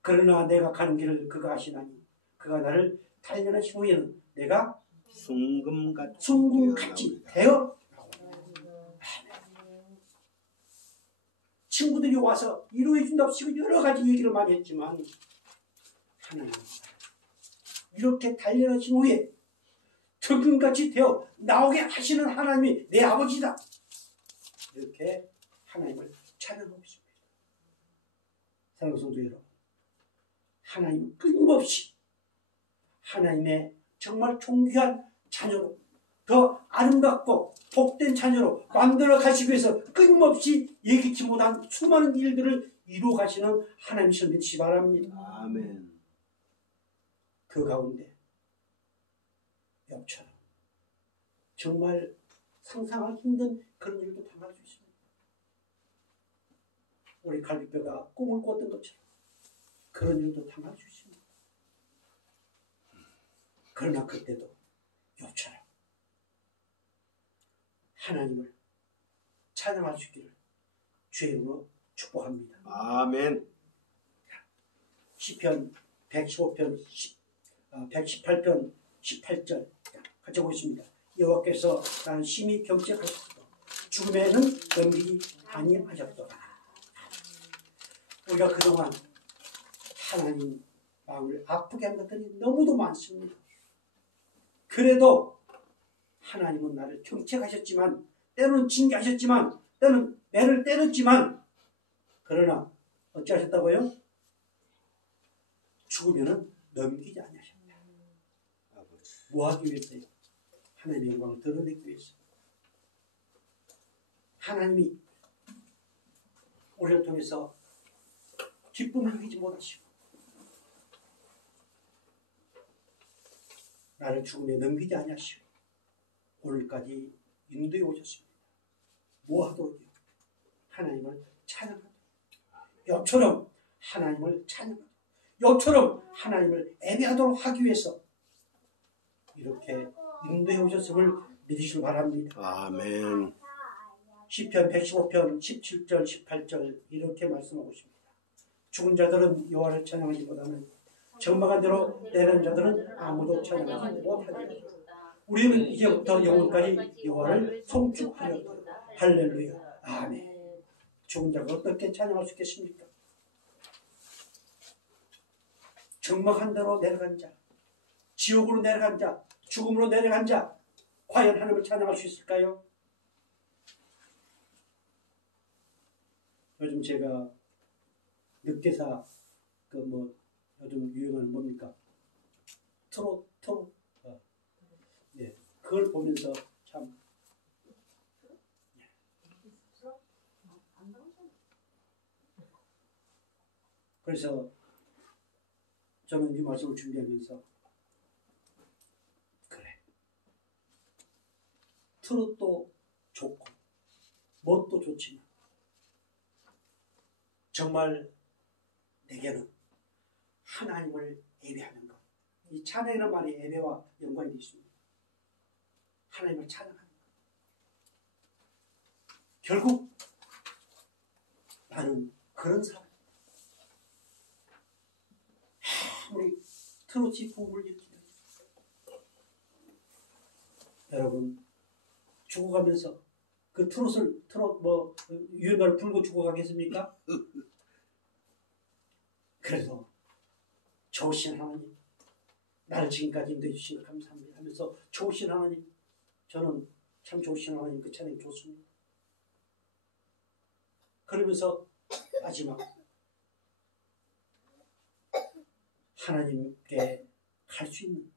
그러나 내가 가는 길을 그가 아시나니 그가 나를 단련하신 후에는 내가 순금같이 되어 친구들이 와서 위로해 준답시고 여러 가지 얘기를 많이 했지만 하나님 이렇게 단련하신 후에 적금같이 되어 나오게 하시는 하나님이 내 아버지다. 이렇게 하나님을 찬양하고 있습니다. 사랑하는 성도 여러분, 하나님은 끊임없이 하나님의 정말 존귀한 자녀로 더 아름답고 복된 자녀로 만들어 가시기 위해서 끊임없이 예기치 못한 수많은 일들을 이루어 가시는 하나님이셔 믿으시 바랍니다. 아멘. 그 가운데 욥처럼 정말 상상하기 힘든 그런 일도 당할 수 있습니다. 우리 갈비뼈가 꿈을 꿨던 것처럼 그런 일도 당할 수 있습니다. 그러나 그때도 욥처럼 하나님을 찬양할 수 있기를 주의 이름으로 축복합니다. 아멘. 시편 115편 118편 18절 같이 보겠습니다. 여호와께서 나는 심히 경책하셨고 죽음에는 넘기지 아니하셨도다. 우리가 그동안 하나님 마음을 아프게 한 것들이 너무도 많습니다. 그래도 하나님은 나를 경책하셨지만 때로는 징계하셨지만 때로는 매를 때렸지만 그러나 어찌하셨다고요? 죽으면은 넘기지 아니하셨다. 뭐 하기 위해서요? 하나님의 영광을 드러내기 위해서. 하나님이 우리를 통해서 기쁨을 누리지 못하시고 나를 죽음에 넘기지 아니하시고 오늘까지 인도해 오셨습니다. 뭐 하도록요? 하나님을 찬양하도록. 욥처럼 하나님을 찬양하도록. 욥처럼 하나님을 예배하도록 하기 위해서 이렇게 인도해 오셨음을 믿으시길 바랍니다. 아멘. 시편 115편 17절 18절 이렇게 말씀하고 있습니다. 죽은 자들은 여호와를 찬양하기보다는 적막한 대로 내는 자들은 아무도 찬양하지 못하리라. 우리는 이제부터 영원까지 여호와를 송축하려. 할렐루야. 아멘. 죽은 자가 어떻게 찬양할 수 있겠습니까? 적막한 대로 내려간 자, 지옥으로 내려간 자, 죽음으로 내려간 자, 과연 하나님을 찬양할 수 있을까요? 요즘 제가 늑대사 요즘 유행하는 뭡니까? 트로트. 예, 그걸 보면서 참 그래서 저는 이 말씀을 준비하면서 그래 트롯도 좋고 뭣도 좋지만 정말 내게는 하나님을 예배하는 것. 이 찬양이라는 말이 예배와 연관이 되어 있습니다. 하나님을 찬양하는 것. 결국 나는 그런 사람. 아무리 트로트 붐을 일으키면 여러분 죽어가면서 그 트롯 유행가를 불고 죽어가겠습니까? 그래서 좋으신 하나님, 나를 지금까지 인도해 주신 것 감사합니다 하면서 좋으신 하나님, 저는 참 좋으신 하나님 그 찬양 좋습니다. 그러면서 마지막 하나님께 갈 수 있는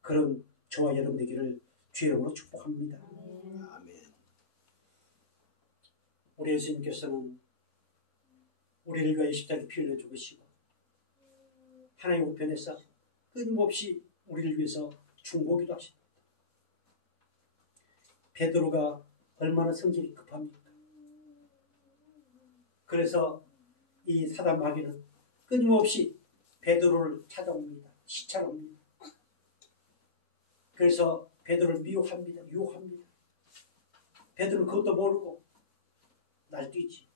그런 저와 여러분 되기를 주의 이름으로 축복합니다. 아멘. 우리 예수님께서는 우리를 위하여 십자가에 피 흘려 죽으시고 하나님 우편에서 끊임없이 우리를 위해서 중보기도 하십니다. 베드로가 얼마나 성질이 급합니까? 그래서 이 사단 마귀는 끊임없이 베드로를 찾아옵니다. 시찰합니다. 그래서 베드로를 미혹합니다. 유혹합니다. 베드로는 그것도 모르고 날뛰지.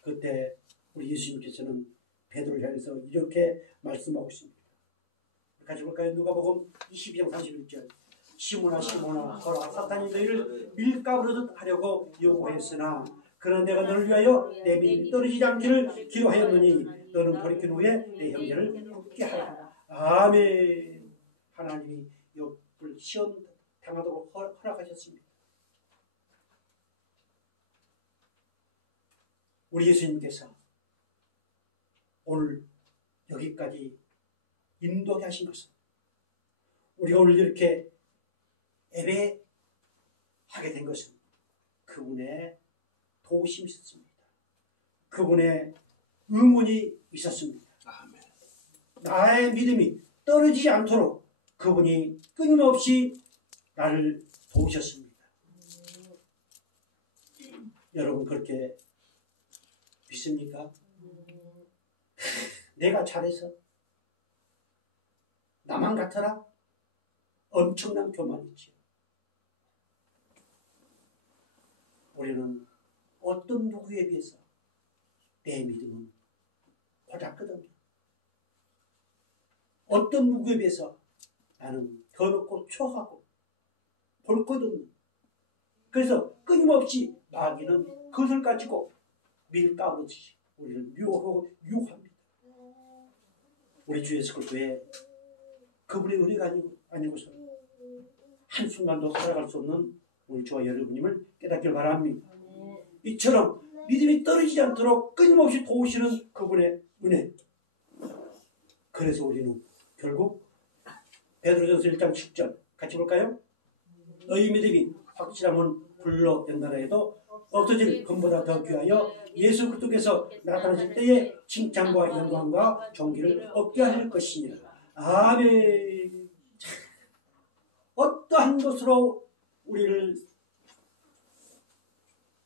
그때 우리 예수님께서는 베드로를 향해서 이렇게 말씀하고 있습니다. 같이 볼까요? 누가복음 22장 31절. 시몬아 시몬아 보라 사탄이 너희를 밀가부르듯 하려고 요구했으나 그러나 내가 너를 위하여 내 믿음이 떨어지지 않기를 기도하였노니 너는 돌이킨 후에 내 형제를 돕게 하라. 아멘. 하나님이 욥을 시험 당하도록 허락하셨습니다. 우리 예수님께서 오늘 여기까지 인도하게 하신 것은 우리가 오늘 이렇게 예배하게 된 것은 그분의 도우심이 있었습니다. 그분의 응원이 있었습니다. 아멘. 나의 믿음이 떨어지지 않도록 그분이 끊임없이 나를 도우셨습니다. 여러분 그렇게 믿습니까? 내가 잘해서 나만 같아라? 엄청난 교만이지요. 우리는 어떤 누구에 비해서 내 믿음은 고작거든요. 어떤 누구에 비해서 나는 더럽고 추하고 볼 것 없는, 그래서 끊임없이 마귀는 그것을 가지고 밀가부르듯이 우리를 유혹하고 유혹합니다. 우리 주 예수 그리스도의 그분의 은혜가 아니고서 한순간도 살아갈 수 없는 우리 주와 여러분님을 깨닫길 바랍니다. 이처럼 믿음이 떨어지지 않도록 끊임없이 도우시는 그분의 은혜. 그래서 우리는 결국 베드로전서 1장 10절 같이 볼까요? 너희 믿음이 확실하면 불로 연단하 해도 없어질 금보다 더 귀하여 예수 그리스도께서 나타나실 때에 칭찬과 영광과 존귀를 얻게 할 것이니라. 아멘. 어떠한 것으로 우리를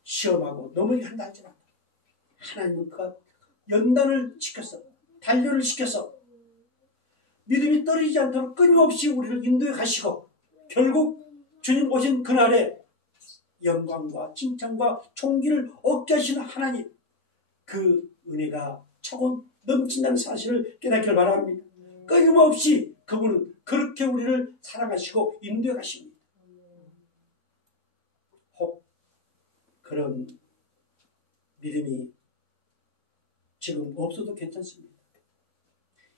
시험하고 넘어지게 한다 할지라도 하나님은 그 연단을 시켜서 단련을 시켜서 믿음이 떨어지지 않도록 끊임없이 우리를 인도해 가시고 결국 주님 오신 그날에 영광과 칭찬과 존귀를 얻게 하시는 하나님, 그 은혜가 차고 넘친다는 사실을 깨닫기를 바랍니다. 끊임없이 그분은 그렇게 우리를 사랑하시고 인도해 가십니다. 혹 그런 믿음이 지금 없어도 괜찮습니다.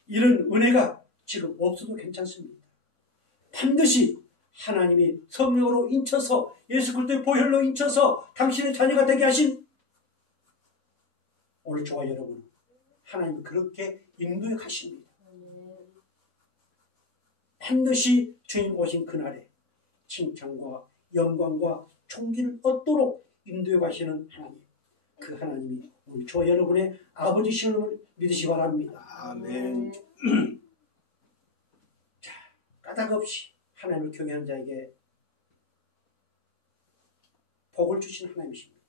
이런 은혜가 지금 없어도 괜찮습니다. 반드시 하나님이 성령으로 인쳐서 예수 그리스도의 보혈로 인쳐서 당신의 자녀가 되게 하신 오늘 저와 여러분, 하나님은 그렇게 인도해 가십니다. 반드시 주님 오신 그날에 칭찬과 영광과 존귀를 얻도록 인도해 가시는 하나님, 그 하나님이 우리 저와 여러분의 아버지심을 믿으시 바랍니다. 아멘. 자, 까닭없이 하나님을 경외하는 자에게 복을 주신 하나님이십니다.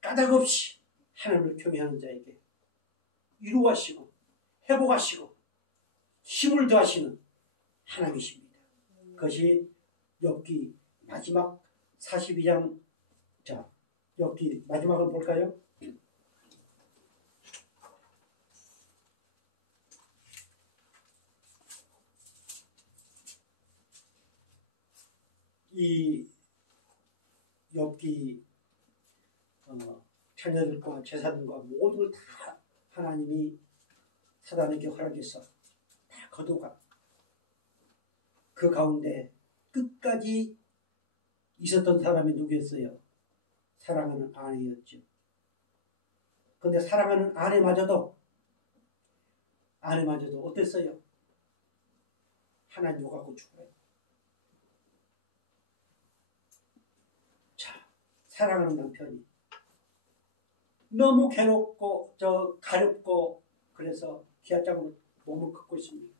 까닭없이 하나님을 경외하는 자에게 위로하시고 회복하시고 힘을 더하시는 하나님이십니다. 그것이 욥기 마지막 42장, 자, 욥기 마지막을 볼까요? 이 욥기 자녀들과 제사들과 모든 걸 다 하나님이 사단에게 허락해서 다 거두가 그 가운데 끝까지 있었던 사람이 누구였어요? 사랑하는 아내였죠. 그런데 사랑하는 아내마저도 어땠어요? 하나님 욕하고 죽어요. 자, 사랑하는 남편이 너무 괴롭고 가렵고 그래서 기아장으로 몸을 긋고 있습니다.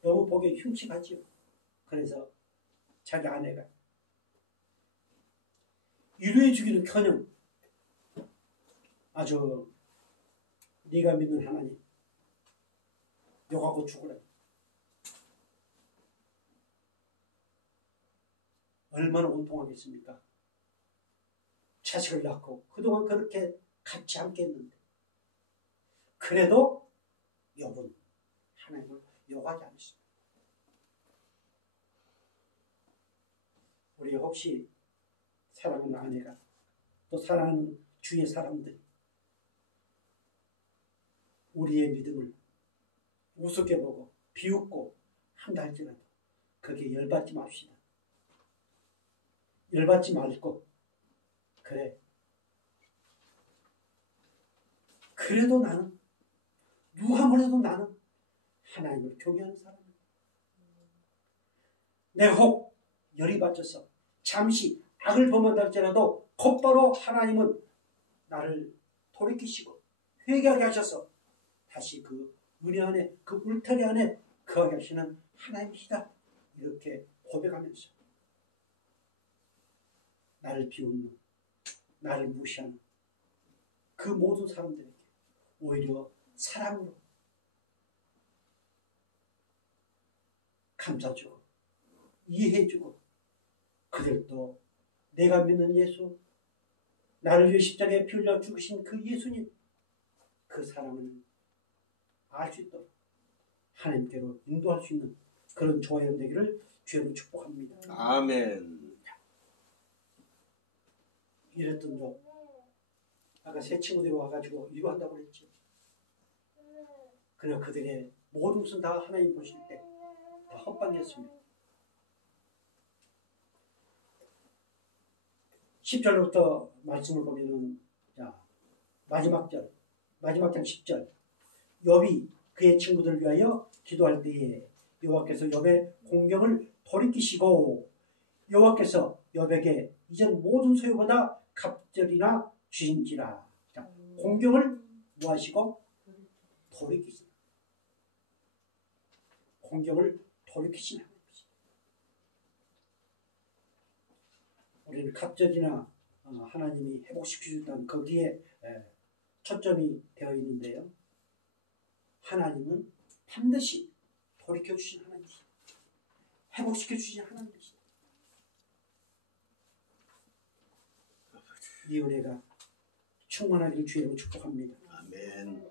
너무 보기에 흉측하지요. 그래서 자기 아내가 위로해 주기는 커녕 아주 네가 믿는 하나님 욕하고 죽으라. 얼마나 온통하겠습니까? 자식을 낳고 그동안 그렇게 같이 함께 했는데 그래도 욥은 하나님을 욕하지 않습니다. 우리 혹시 사랑하는 아내가 또 사랑하는 주위의 사람들이 우리의 믿음을 우습게 보고 비웃고 한다 할지라도 거기에 열받지 맙시다. 열받지 말고 그래 그래도 나는 누가 뭐래도 나는 하나님을 경외하는 사람이야. 내가 혹 열이 받쳐서 잠시 악을 범한다 할지라도 곧바로 하나님은 나를 돌이키시고 회개하게 하셔서 다시 그 은혜 안에 그 울타리 안에 거하게 하시는 하나님이시다. 이렇게 고백하면서 나를 비웃는 나를 무시하는 그 모든 사람들에게 오히려 사랑으로 감싸주고 이해해주고 그들도 내가 믿는 예수 나를 위해 십자가에 피 흘려 죽으신 그 예수님 그 사랑을 알 수 있도록 하나님께로 인도할 수 있는 그런 조화연 되기를 주여로 축복합니다. 아멘. 이랬던 ਜੋ 아까 세 친구들이 와가지고 위로한다고 그랬죠. 그러나 그들의 모든 것은 다 하나님 보실 때 다 헛방이었습니다. 10절부터 말씀을 보면은 자 마지막 장 10절 욥이 그의 친구들을 위하여 기도할 때에 여호와께서 욥의 공경을 돌이키시고 여호와께서 욥에게 이전 모든 소유보다 갑절이나 주신지라. 자, 공경을 뭐하시고 돌이키시라. 공경을 돌이키시라. 우리는 갑절이나 하나님이 회복시키셨다는 거기에 초점이 되어 있는데요. 하나님은 반드시 돌이켜주신 하나님이시다. 회복시켜주신 하나님이시다. 이 은혜가 충만하기를 주의로 축복합니다. 아멘.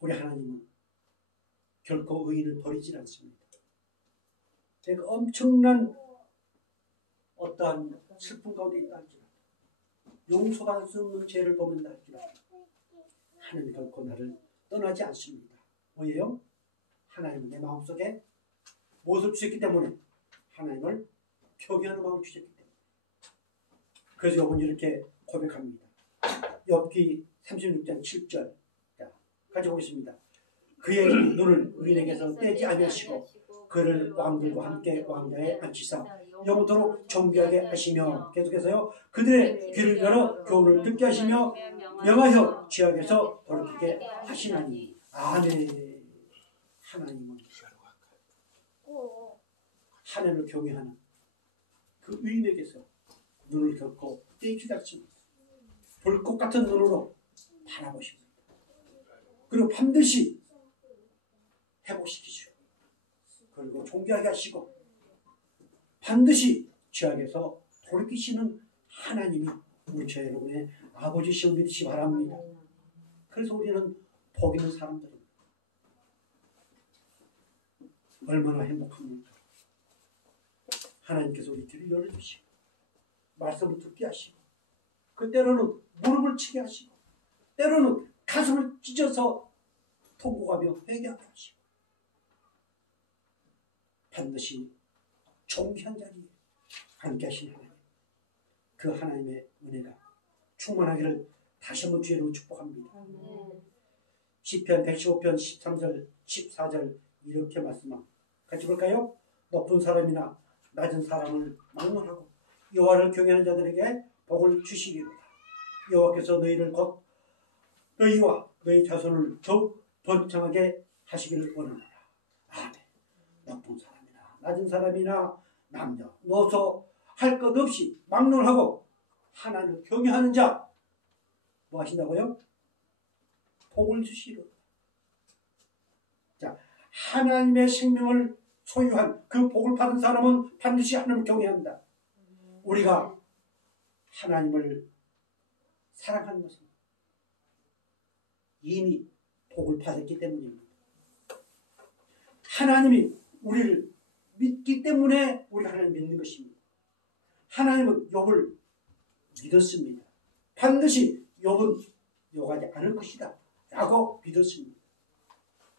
우리 하나님은 결코 의인을 버리지 않습니다. 내가 엄청난 어떠한 슬픔 가운데 있다 할지라도 용서받을 수 없는 죄를 범한다 할지라도 하나님 결코 나를 떠나지 않습니다. 왜요? 하나님은 내 마음속에 무엇을 주셨기 때문에 하나님을 경외하는 마음을 주셨기 때문에 그래서 욥은 이렇게 고백합니다. 욥기 36장 7절 자, 가져오겠습니다. 그의 눈을 의인에게서 떼지 아니하시고 그를 왕들과 함께 왕좌에 앉히사 영원토록 존귀하게 하시며 계속해서요 그들의 귀를 열어 교훈을 듣게 하시며 명하여 죄악에서 돌이키게 하시나니 아멘. 하나님은 하나님을 경외하는 그 의인에게서 눈을 결코 떼지 않습니다. 불꽃 같은 눈으로 바라보십니다. 그리고 반드시 회복시키시고 그리고 존귀하게 하시고 반드시 죄악에서 돌이키시는 하나님이 우리 저 여러분의 아버지시오 믿으시 바랍니다. 그래서 우리는 복 있는 사람들입니다. 얼마나 행복합니까? 하나님께서 우리 귀를 열어주시고 말씀을 듣게 하시고 그 때로는 무릎을 치게 하시고 때로는 가슴을 찢어서 통곡하며 회개하게 하시고 반드시 존귀한 자리에 함께 하신 하나님, 그 하나님의 은혜가 충만하기를 다시 한번 주의로 축복합니다. 시편 115편 13절 14절 이렇게 말씀합니다. 같이 볼까요? 높은 사람이나 낮은 사람을 막론하고 여호와를 경외하는 자들에게 복을 주시기로다. 여호와께서 너희를 곧 너희와 너희 자손을 더욱 번창하게 하시기를 원하노라. 아멘. 높은 사람이나 낮은 사람이나 남녀 노소 할 것 없이 막론하고 하나님을 경외하는 자 뭐 하신다고요? 복을 주시리로다. 자, 하나님의 생명을 소유한 그 복을 받은 사람은 반드시 하나님을 경외한다. 우리가 하나님을 사랑하는 것은 이미 복을 받았기 때문입니다. 하나님이 우리를 믿기 때문에 우리가 하나님을 믿는 것입니다. 하나님은 욥을 믿었습니다. 반드시 욥은 욕하지 않을 것이다 라고 믿었습니다.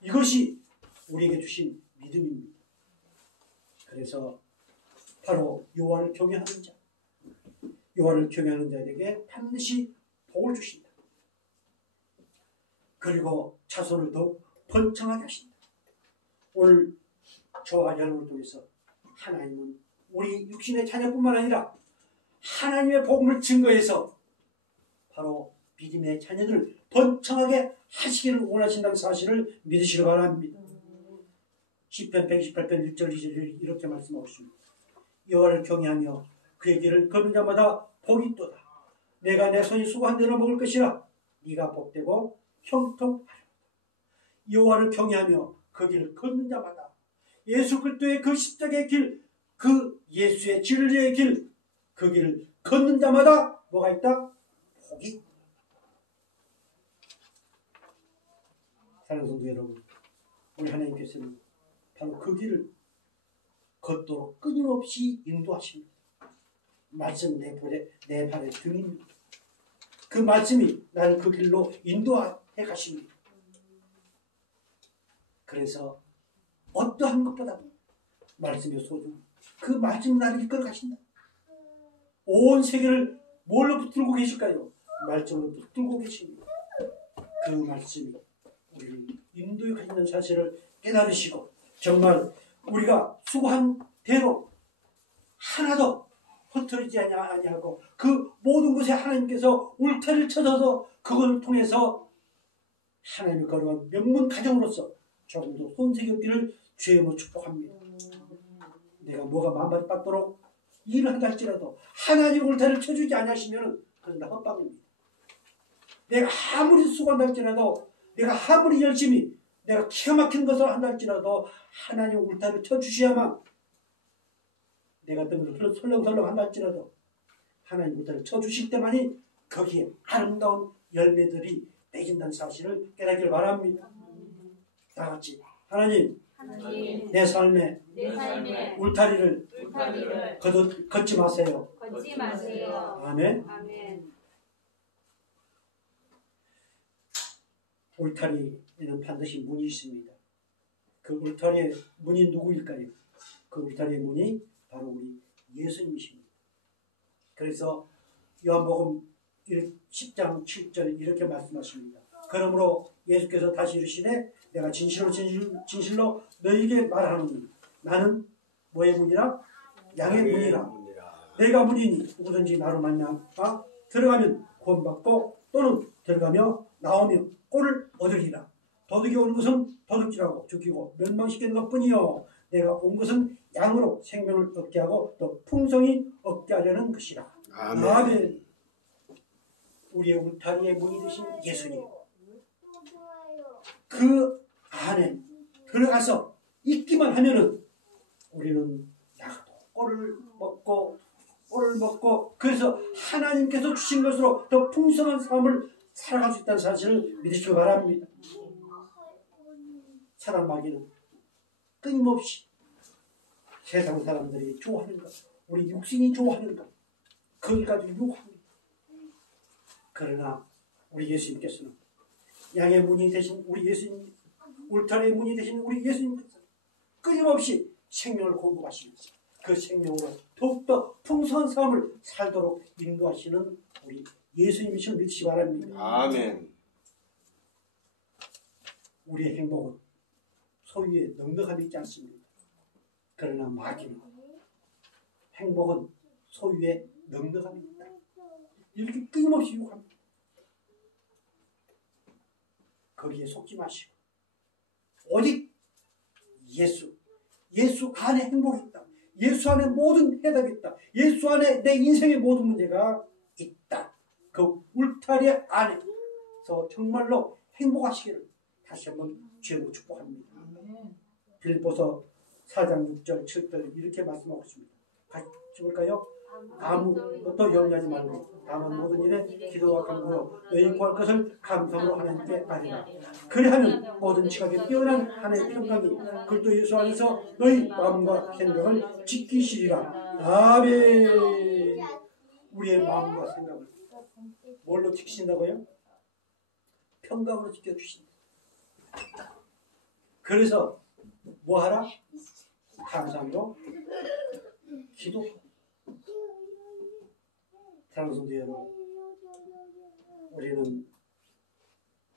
이것이 우리에게 주신 믿음입니다. 그래서 바로 여호와를 경외하는 자, 여호와를 경외하는 자에게 반드시 복을 주신다. 그리고 자손을 더욱 번창하게 하신다. 오늘 저와 여러분을 통해서 하나님은 우리 육신의 자녀뿐만 아니라 하나님의 복음을 증거해서 바로 믿음의 자녀들을 번창하게 하시기를 원하신다는 사실을 믿으시기 바랍니다. 시편 128편 1절 2절 이렇게 말씀하고 있습니다. 여호와를 경외하며 그의 길을 걷는 자마다 복이 있도다. 내가 내 손이 수고한 대로 먹을 것이라. 네가 복되고 형통하리로다. 여호와를 경외하며 그 길을 걷는 자마다 예수 그리스도의 그 십자가의 길, 그 예수의 진리의 길, 그 길을 걷는 자마다 뭐가 있다? 복이. 사랑하는 성도 여러분, 우리 하나님께서는 바로 그 길을 걷도록 끊임없이 인도하십니다. 말씀 내 발의 등입니다. 그 말씀이 나를 그 길로 인도해 가십니다. 그래서 어떠한 것보다도 말씀의 소중, 그 말씀이 나를 이끌어 가신다. 온 세계를 뭘로 붙들고 계실까요? 말씀으로 붙들고 계십니다. 그 말씀이 우리를 인도해 가시는 사실을 깨달으시고 정말 우리가 수고한 대로 하나도 흩어지지 아니하고 그 모든 것에 하나님께서 울타리를 쳐서 그것을 통해서 하나님의 거룩한 명문 가정으로서 조금도 손색이 없기를 주의 이름으로 축복합니다. 내가 뭐가 마음밭 받도록 일을 한다 할지라도 하나님 울타리를 쳐주지 않으시면 그건 다 헛방입니다. 내가 아무리 수고한다 할지라도 내가 아무리 열심히 내가 기가 막힌 것을 한다 할지라도 하나님 울타리를 쳐주셔야만 내가 등을 설렁설렁 한다 할지라도 하나님 울타리를 쳐주실 때만이 거기에 아름다운 열매들이 맺은다는 사실을 깨닫기를 바랍니다. 다 같이 하나님 내 삶에 울타리를 걷지 마세요. 아멘. 울타리에는 반드시 문이 있습니다. 그 울타리의 문이 누구일까요? 그 울타리의 문이 바로 우리 예수님이십니다. 그래서 요한복음 10장 7절 이렇게 말씀하십니다. 그러므로 예수께서 다시 이르시되 내가 진실로 너희에게 말하노니 나는 뭐의 문이라? 양의 문이라. 내가 문이니 누구든지 나로 말미암아 들어가면 구원받고 또는 들어가며 나오며 꼴을 얻으리라. 도둑이 오는 것은 도둑질하고 죽이고 멸망시키는 것뿐이요 내가 온 것은 양으로 생명을 얻게 하고 또 풍성히 얻게 하려는 것이라. 아멘. 우리의 울타리의 문이 되신 예수님, 그 안에 들어가서 있기만 하면은 우리는 나가도 꼴을 먹고 그래서 하나님께서 주신 것으로 더 풍성한 삶을 살아갈 수 있다는 사실을 믿으시기 바랍니다. 사단 마귀는 끊임없이 세상 사람들이 좋아하는 것, 우리 육신이 좋아하는 것, 그걸 가지고 유혹합니다. 그러나 우리 예수님께서는 양의 문이 되신 우리 예수님, 울타리의 문이 되신 우리 예수님께서 끊임없이 생명을 공급하시면서 그 생명으로 더욱더 풍성한 삶을 살도록 인도하시는 우리 예수님이심을 믿으시 바랍니다. 아멘. 우리의 행복은 소유의 넉넉함이 있지 않습니다. 그러나 마귀는 행복은 소유의 넉넉함이 있다. 이렇게 끊임없이 유혹합니다. 거기에 속지 마시고 오직 예수 안에 행복이 있다. 예수 안에 모든 해답이 있다. 예수 안에 내 인생의 모든 문제가 있다. 그 울타리 안에서 정말로 행복하시기를 다시 한번 주님으로 축복합니다. 빌립보서 4장 6절 7절 이렇게 말씀하고 있습니다. 같이 볼까요? 아무것도 염려하지 말고 다만 모든 일에 기도와 간구로 너희 구할 것을 감사로 하나님께 아뢰라. 그리하면 모든 지각에 뛰어난 하나님의 평강이 그리스도 예수 안에서 너희 마음과 생각을 지키시리라. 아멘. 우리의 마음과 생각을 뭘로 지키신다고요? 평강으로 지켜주신다. 그래서 뭐하라? 감사함으로 기도하고. 사랑하는 성도 여러분, 우리는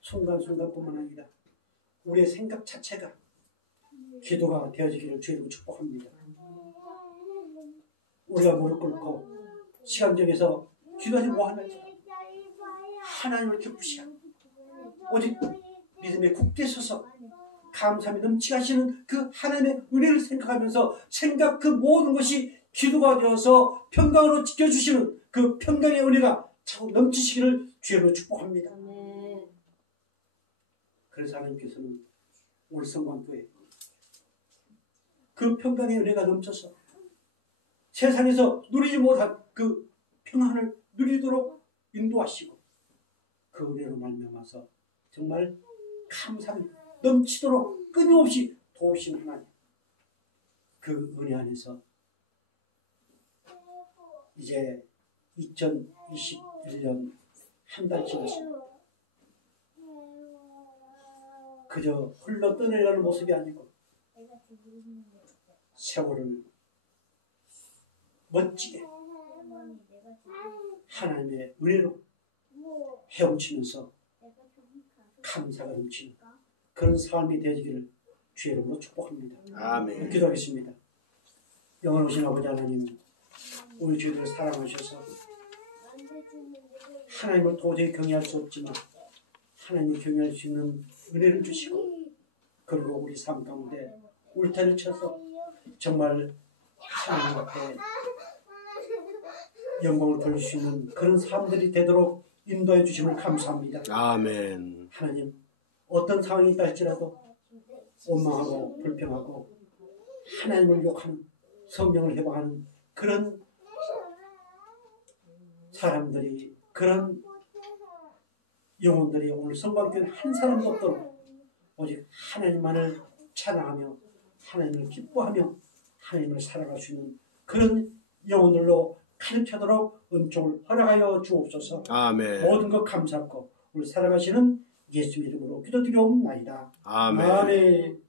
순간순간뿐만 아니라 우리의 생각 자체가 기도가 되어지기를 주님으로 축복합니다. 우리가 무릎 꿇고 시간 정해서 기도하지 뭐하는지 하나님을 기쁘시라. 오직 믿음의 굳게 서서 감사함이 넘치게 하시는 그 하나님의 은혜를 생각하면서 생각 그 모든 것이 기도가 되어서 평강으로 지켜주시는 그 평강의 은혜가 차고 넘치시기를 주님으로 축복합니다. 그래서 하나님께서는 오늘 성만교회 그 평강의 은혜가 넘쳐서 세상에서 누리지 못한 그 평안을 누리도록 인도하시고 그 은혜로 말미암아서 정말 감사함이 넘치도록 끊임없이 도우신 하나님, 그 은혜 안에서 이제 2021년 한 달 지났습니다. 그저 흘러 떠내려가는 모습이 아니고 세월을 멋지게 하나님의 은혜로 헤엄치면서 감사가 넘치는 그런 삶이 되어지기를 주의 이름으로 축복합니다. 아멘. 기도하겠습니다. 영원하신 아버지 하나님, 우리 주님을 사랑하셔서 하나님을 도저히 경외할 수 없지만 하나님을 경외할 수 있는 은혜를 주시고 그리고 우리 삶 가운데 울타리를 쳐서 정말 하나님 앞에 영광을 돌릴 수 있는 그런 사람들이 되도록 인도해 주심을 감사합니다. 아멘. 하나님, 어떤 상황이 있다 할지라도 원망하고 불평하고 하나님을 욕하는 성령을 해방하는 그런 사람들이, 그런 영혼들이 오늘 성곽교회는 한 사람도 없도록 오직 하나님만을 찬양하며 하나님을 기뻐하며 하나님을 살아갈 수 있는 그런 영혼들로 가르쳐도록 은총을 허락하여 주옵소서. 아멘. 모든 것 감사하고 우리 살아가시는 예수 이름으로 기도드리옵나이다. 아멘. 아멘.